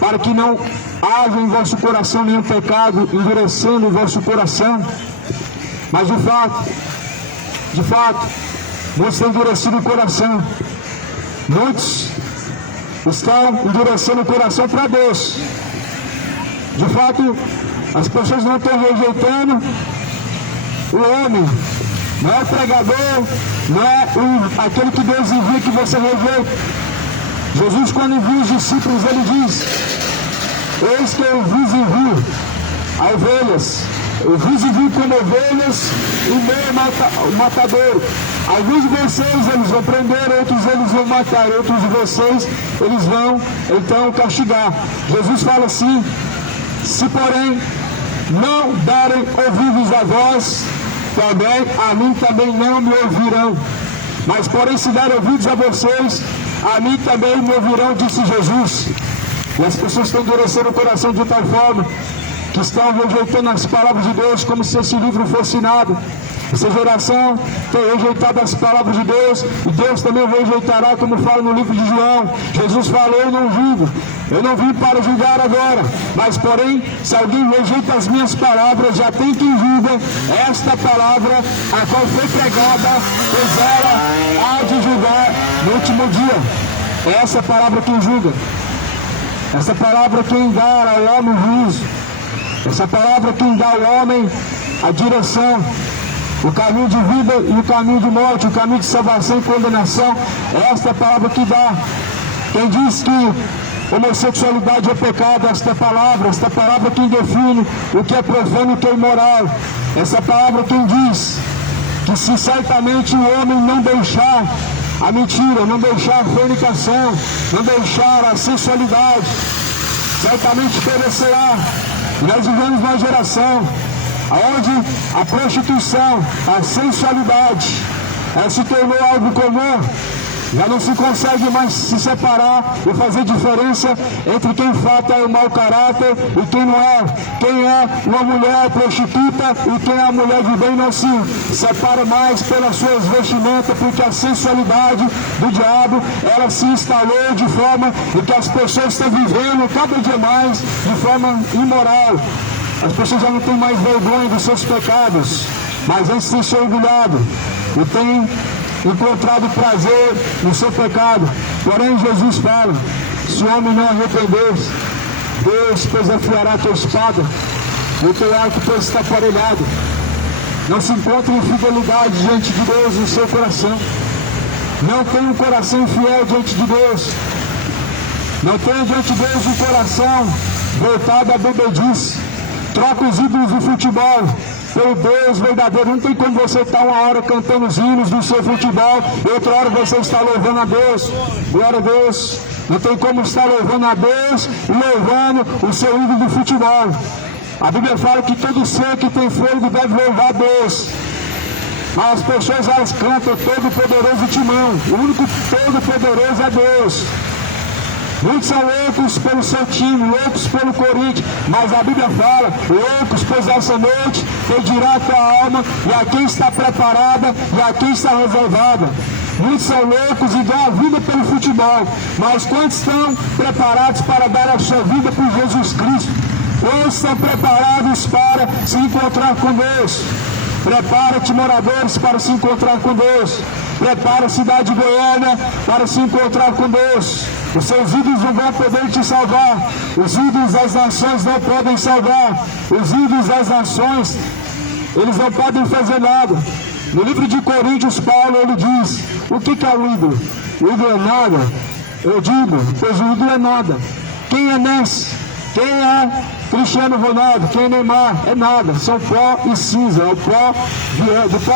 para que não haja em vosso coração nenhum pecado, endurecendo o vosso coração. Mas de fato, muitos têm endurecido o coração. Muitos estão endurecendo o coração para Deus. De fato, as pessoas não estão rejeitando o homem. Não é o pregador, não é aquele que Deus envia que você rejeita. Jesus, quando envia os discípulos, ele diz: eis que eu vos envio a ovelhas. Eu vos envio como ovelhas e meio matador. Alguns de vocês eles vão prender, outros eles vão matar, outros de vocês eles vão então castigar. Jesus fala assim: se porém não darem ouvidos a vós, também a mim também não me ouvirão. Mas porém se derem ouvidos a vocês, a mim também me ouvirão, disse Jesus. E as pessoas estão endurecendo o coração de tal forma que estão rejeitando as palavras de Deus como se esse livro fosse nada. Essa geração tem rejeitado as palavras de Deus, e Deus também o rejeitará, como fala no livro de João. Jesus falou: eu não julgo, eu não vim para julgar agora, mas porém, se alguém rejeita as minhas palavras, já tem quem julga esta palavra, a qual foi pregada, pois ela há de julgar no último dia. Essa palavra quem julga, essa palavra quem dá ao homem o juízo, essa palavra quem dá ao homem a direção, o caminho de vida e o caminho de morte, o caminho de salvação e condenação. Esta é a palavra que dá. Quem diz que homossexualidade é pecado, esta palavra quem define o que é profano e o que é imoral. Essa palavra quem diz que se certamente o homem não deixar a mentira, não deixar a fornicação, não deixar a sensualidade, certamente perecerá. Nós vivemos uma geração onde a prostituição, a sensualidade, ela se tornou algo comum. Já não se consegue mais se separar e fazer diferença entre quem de fato é o mau caráter e quem não é. Quem é uma mulher prostituta e quem é a mulher de bem não se separa mais pelas suas vestimentas, porque a sensualidade do diabo, ela se instalou de forma que as pessoas estão vivendo cada dia mais de forma imoral. As pessoas já não têm mais vergonha dos seus pecados, mas antes de ser orgulhado e tem encontrado prazer no seu pecado. Porém, Jesus fala: se o homem não arrepender-se, Deus desafiará a tua espada e o teu arco está aparelhado. Não se encontra infidelidade diante de Deus no seu coração. Não tenha um coração infiel diante de Deus. Não tenha diante de Deus um coração voltado à bebedice. Troca os ídolos do futebol pelo Deus verdadeiro. Não tem como você estar uma hora cantando os hinos do seu futebol e outra hora você está louvando a Deus. Glória a Deus. Não tem como estar louvando a Deus e louvando o seu ídolo do futebol. A Bíblia fala que todo ser que tem fôlego deve louvar a Deus. Mas as pessoas, elas cantam Todo-Poderoso Timão. O único Todo-Poderoso é Deus. Muitos são loucos pelo seu time, loucos pelo Corinthians, mas a Bíblia fala, loucos, pois essa noite pedirá a tua alma, e a quem está preparada, e a quem está reservada. Muitos são loucos e dão a vida pelo futebol, mas quantos estão preparados para dar a sua vida por Jesus Cristo? Quantos estão preparados para se encontrar com Deus? Prepara-te, moradores, para se encontrar com Deus. Prepara a cidade de Goiânia para se encontrar com Deus. Os seus ídolos não vão poder te salvar. Os ídolos das nações não podem salvar. Os ídolos das nações, eles não podem fazer nada. No livro de Coríntios, Paulo, ele diz, o que é o ídolo? O ídolo é nada. Eu digo, pois o ídolo é nada. Quem é Messi? Quem é Cristiano Ronaldo? Quem é Neymar? É nada. São pó e cinza. Do pó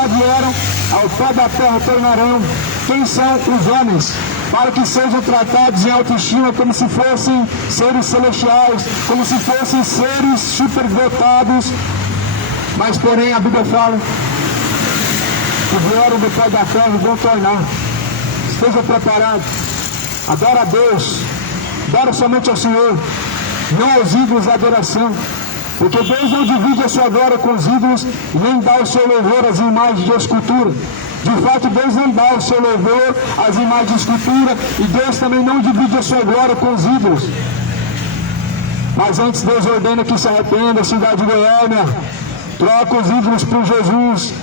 vieram, ao pó da terra tornarão. Quem são os homens? Para que sejam tratados em autoestima como se fossem seres celestiais, como se fossem seres superdotados. Mas porém a Bíblia fala que vieram do pó da terra e vão tornar. Esteja preparado. Adora a Deus. Adora somente ao Senhor. Não aos ídolos da adoração, porque Deus não divide a sua glória com os ídolos, nem dá o seu louvor às imagens de escultura. De fato, Deus não dá o seu louvor às imagens de escultura, e Deus também não divide a sua glória com os ídolos. Mas antes, Deus ordena que se arrependa a cidade de Goiânia, troca os ídolos por Jesus,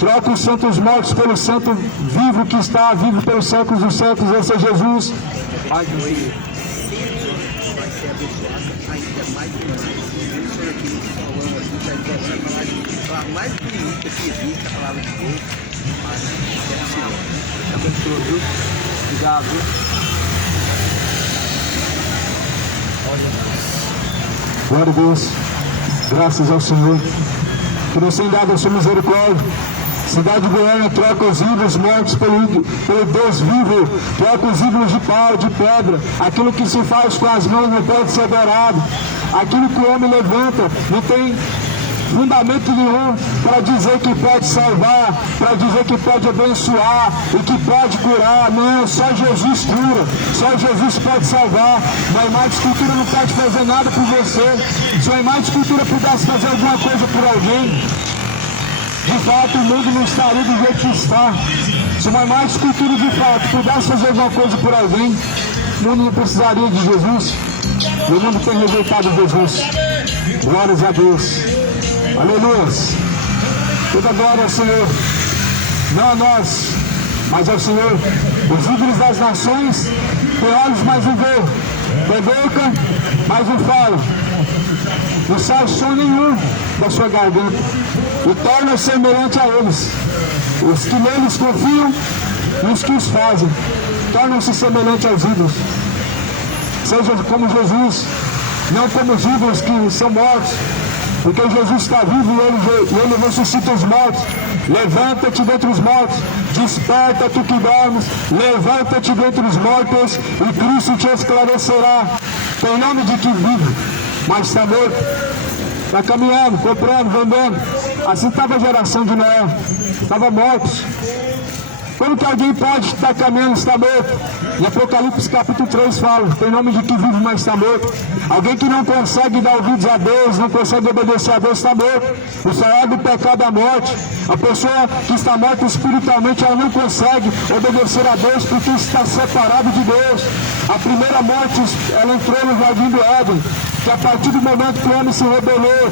troca os santos mortos pelo santo vivo que está vivo pelos séculos dos séculos, esse é Jesus. Mais bonita que existe a palavra de Deus, mas é o Senhor. Abençoa, viu? Obrigado, viu? Glória a Deus. Graças ao Senhor. Que nos tenha dado a sua misericórdia. Cidade de Goiânia troca os ídolos mortos pelo Deus vivo, troca os ídolos de pau, de pedra. Aquilo que se faz com as mãos não pode ser adorado. Aquilo que o homem levanta não tem fundamento nenhum para dizer que pode salvar, para dizer que pode abençoar e que pode curar. Não, só Jesus cura, só Jesus pode salvar. Uma imagem de escultura não pode fazer nada por você. Se uma imagem de escultura pudesse fazer alguma coisa por alguém, de fato o mundo não estaria do jeito que está. Se uma imagem de escultura de fato pudesse fazer alguma coisa por alguém, o mundo não precisaria de Jesus. O mundo tem rejeitado Jesus. Glórias a Deus. Aleluia. Toda glória ao Senhor. Não a nós, mas ao Senhor. Os ídolos das nações têm olhos, mas não vê. Tem boca, mas não fala. Não sai som nenhum da sua garganta. E torna semelhante a eles. Os que neles confiam e os que os fazem tornam-se semelhantes aos ídolos. Seja como Jesus, não como os ídolos que são mortos, porque Jesus está vivo e ele ressuscita os mortos. Levanta-te dentre os mortos, desperta tu que dormes, levanta-te dentre os mortos e Cristo te esclarecerá. Tem nome de que vive, mas está morto, está caminhando, comprando, vendendo. Assim estava a geração de Noé, estava mortos. Como que alguém pode estar caminhando e estar morto? Em Apocalipse capítulo 3 fala, tem nome de que vive, mas está morto. Alguém que não consegue dar ouvidos a Deus, não consegue obedecer a Deus, está morto. O salário do pecado é a morte. A pessoa que está morta espiritualmente, ela não consegue obedecer a Deus porque está separado de Deus. A primeira morte, ela entrou no jardim do Éden, que a partir do momento que o homem se rebelou,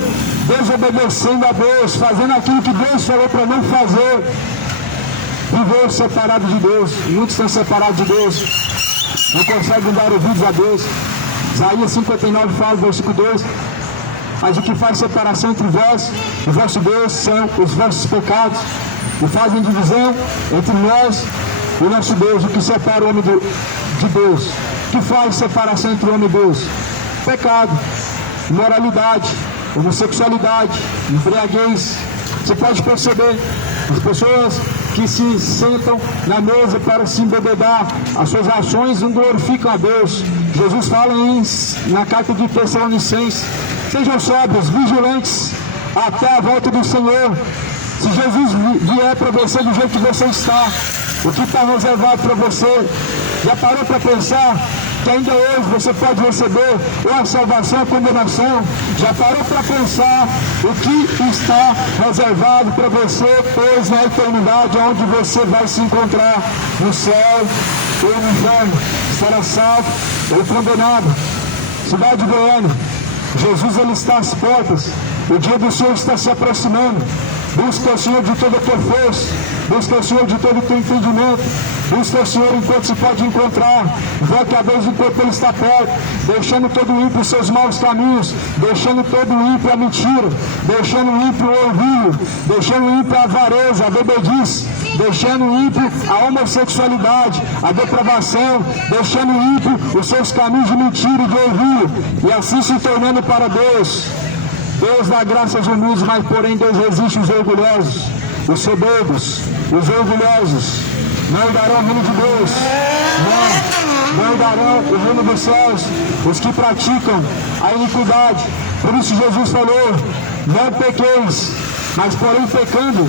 desobedecendo a Deus, fazendo aquilo que Deus falou para não fazer, viveu separado de Deus. Muitos estão separados de Deus, não conseguem dar ouvidos a Deus. Isaías 59 fala, versículo 2: mas o que faz separação entre vós e vosso Deus são os vossos pecados, e fazem divisão entre nós e o nosso Deus. O que separa o homem de Deus? O que faz separação entre o homem e Deus? Pecado, imoralidade, homossexualidade, embriaguez, Você pode perceber as pessoas que se sentam na mesa para se embebedar, as suas ações não glorificam a Deus. Jesus fala na carta de Tessalonicenses: sejam sóbrios, vigilantes até a volta do Senhor. Se Jesus vier para você do jeito que você está, o que está reservado para você? Já parou para pensar que ainda hoje você pode receber ou a salvação ou a condenação? Já parou para pensar o que está reservado para você, pois na eternidade, onde você vai se encontrar, no céu ou no inferno? Será salvo ou condenado? Cidade de Goiânia, Jesus ele está às portas, o dia do Senhor está se aproximando. Busca o Senhor de toda a tua força, busca o Senhor de todo o teu entendimento, busca o Senhor enquanto se pode encontrar, volte a Deus enquanto Ele está perto, deixando todo o ímpio os seus maus caminhos, deixando todo o ímpio a mentira, deixando o ímpio o orgulho, deixando o ímpio a avareza, a bebedice, deixando o ímpio a homossexualidade, a depravação, deixando o ímpio os seus caminhos de mentira e de orgulho, e assim se tornando para Deus. Deus dá graça aos humildes, mas porém Deus resiste os orgulhosos, os soberbos, os orgulhosos. Não herdarão o reino de Deus, não herdarão o reino dos céus os que praticam a iniquidade. Por isso Jesus falou: não pequeis, mas porém pecando,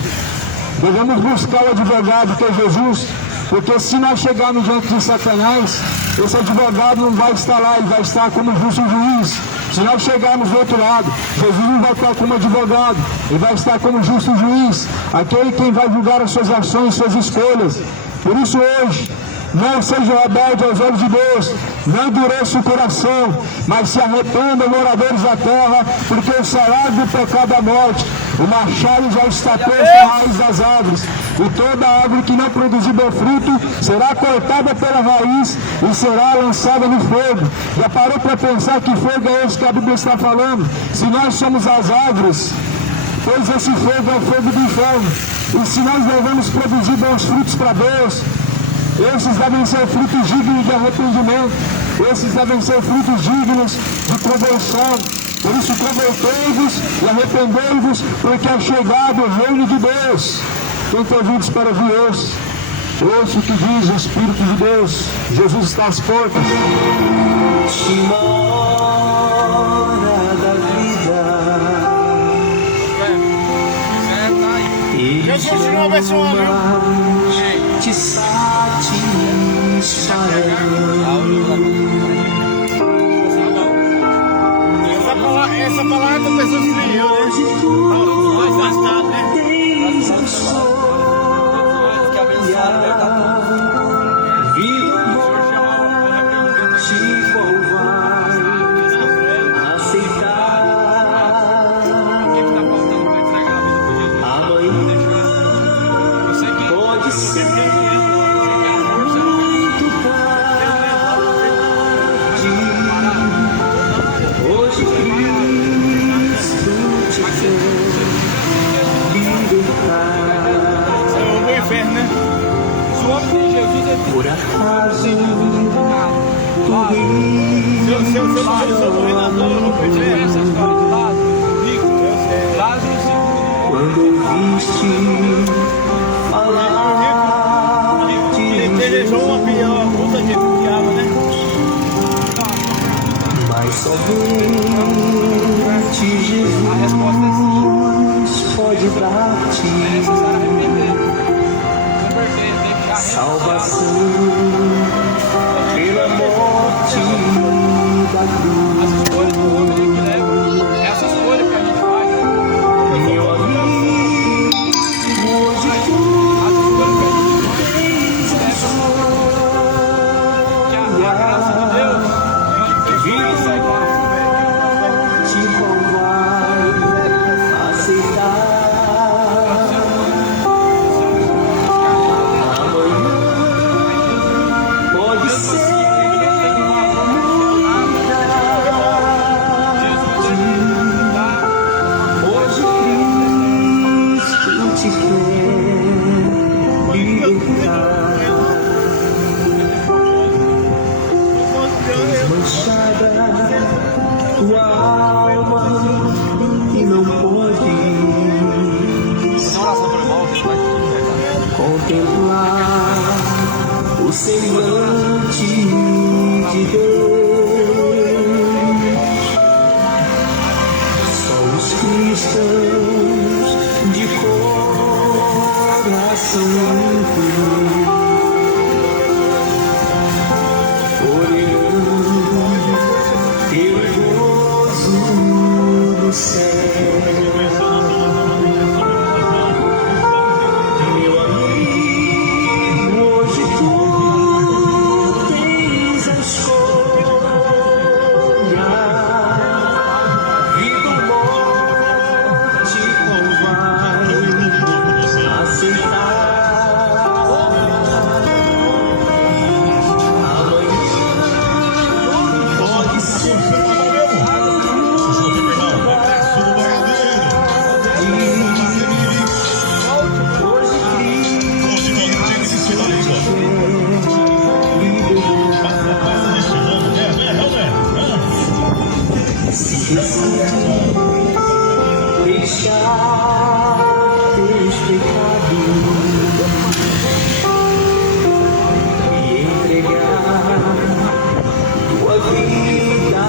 devemos buscar o advogado que é Jesus, porque se nós chegarmos diante de Satanás, esse advogado não vai estar lá, ele vai estar como justo juiz. Se nós chegarmos do outro lado, Jesus não vai estar como advogado, ele vai estar como justo juiz, aquele quem vai julgar as suas ações, suas escolhas. Por isso hoje, não seja rebelde aos olhos de Deus, não endureça o coração, mas se arrependam, moradores da terra, porque o salário do pecado é a morte. O machado já está preso na raiz das árvores, e toda árvore que não produzir bom fruto será cortada pela raiz e será lançada no fogo. Já parou para pensar que fogo é esse que a Bíblia está falando? Se nós somos as árvores, pois esse fogo é o fogo do inferno. E se nós devemos produzir bons frutos para Deus, esses devem ser frutos dignos de arrependimento, esses devem ser frutos dignos de conversão. Por isso, convertei-vos e arrependei-vos, porque é chegado o reino de Deus. Quem tem ouvidos para ouvir, ouça. Ouça o que diz o Espírito de Deus. Jesus está às portas. Hora da vida. Jesus continua abençoando, Te satisfarão. essa palavra da pessoa que veio, né? Mais bastante, né? Que abençoado deve estar por acaso se eu morrer na dor, eu vou perder essa história de Lázaro. quando ouviste falar de Ele pelejou uma puta de piada, né? mas somente Jesus pode dar-te salvação pela morte da cruz. As escolhas do homem que leva, essa escolha que a gente faz, né? Meu amigo, hoje tu tens a que a graça de Deus vida sai para te vai aceitar. contemplar o semblante de Deus. Só os cristãos de coração limpo orarão pelo gozo do céu. Meu amigo, hoje tu tens a escolha. Vida ou morte, qual vai aceitar? Amanhã pode ser deixar teus pecados e entregar tua vida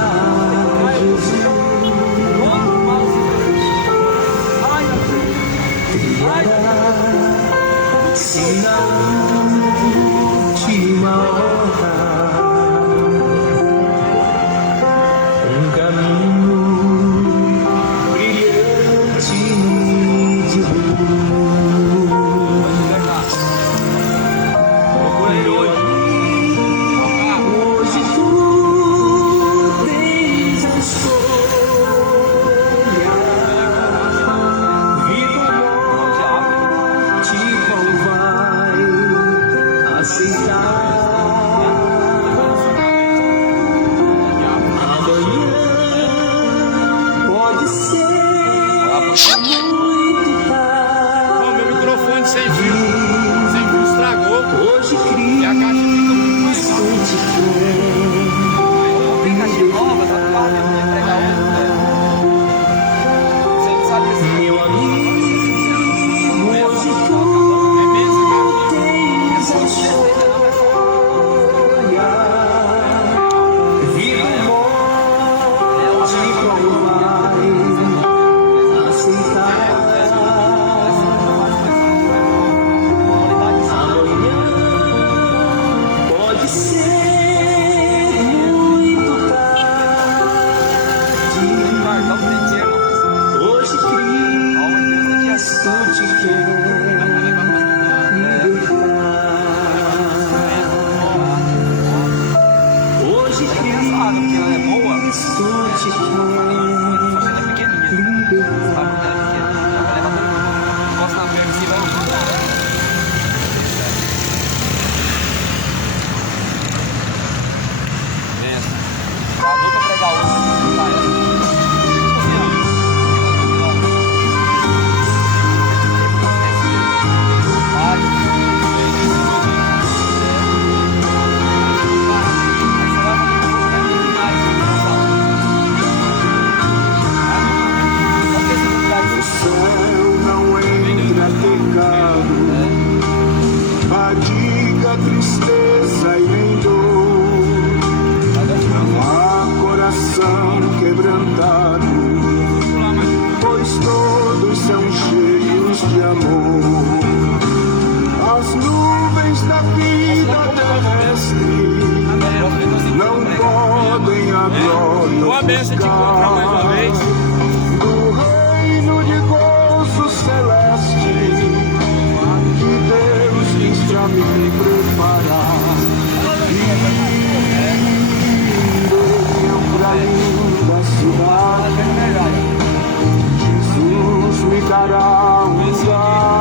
a Jesus. Se na última hora um caminho brilhante de luz. Hoje tu tens a escolha. Vida ou morte, qual vai aceitar? Pode ser muito tarde. Meu microfone sem fio estragou. Hoje E a caixa fica muito mais Cristo te quer. Tem caixa nova, tá claro, eu vou entregar outra. Você não sabe se Meu amigo, hoje tu tens a escolha. Vida ou morte, qual vai aceitar? Amanhã pode ser muito tarde. Hoje Cristo te quer libertar. Hoje Cristo te quer No céu não entra pecado, fadiga, tristeza e nem dor. Não há coração quebrantado, pois todos são cheios de amor. As nuvens da vida terrestre não podem a glória Boa benção te encontrar mais uma vez. do reino de gozo celeste que Deus quis pra me preparar. Irei pra linda cidade, Jesus me dará um lugar.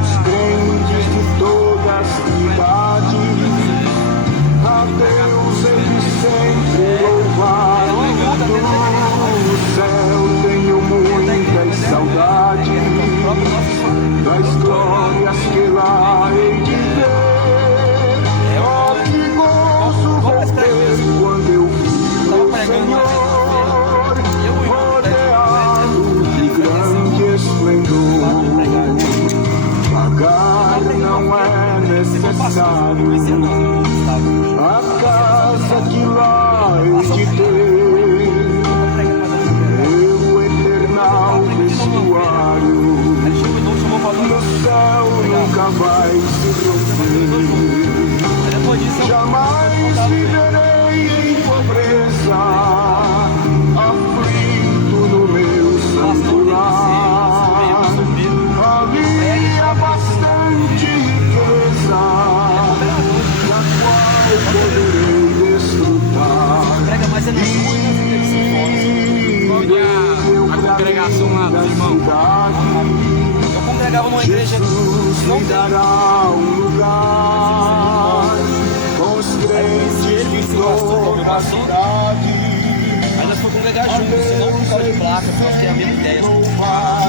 Os crentes de todas as idades a Deus eles sempre louvaram. a casa que lá hei de ter, meu eternal vestuário, no céu nunca vai se romper. Jamais viverei em pobreza, aflito no meu santo lar. Ali há bastante riqueza, da qual poderei desfrutar. A congregação lá, irmão. Eu congregava numa igreja que não Me dará um lugar com os crentes de toda a cidade. Mas nós fomos congregar juntos, senão por causa de placa, porque nós temos a mesma ideia.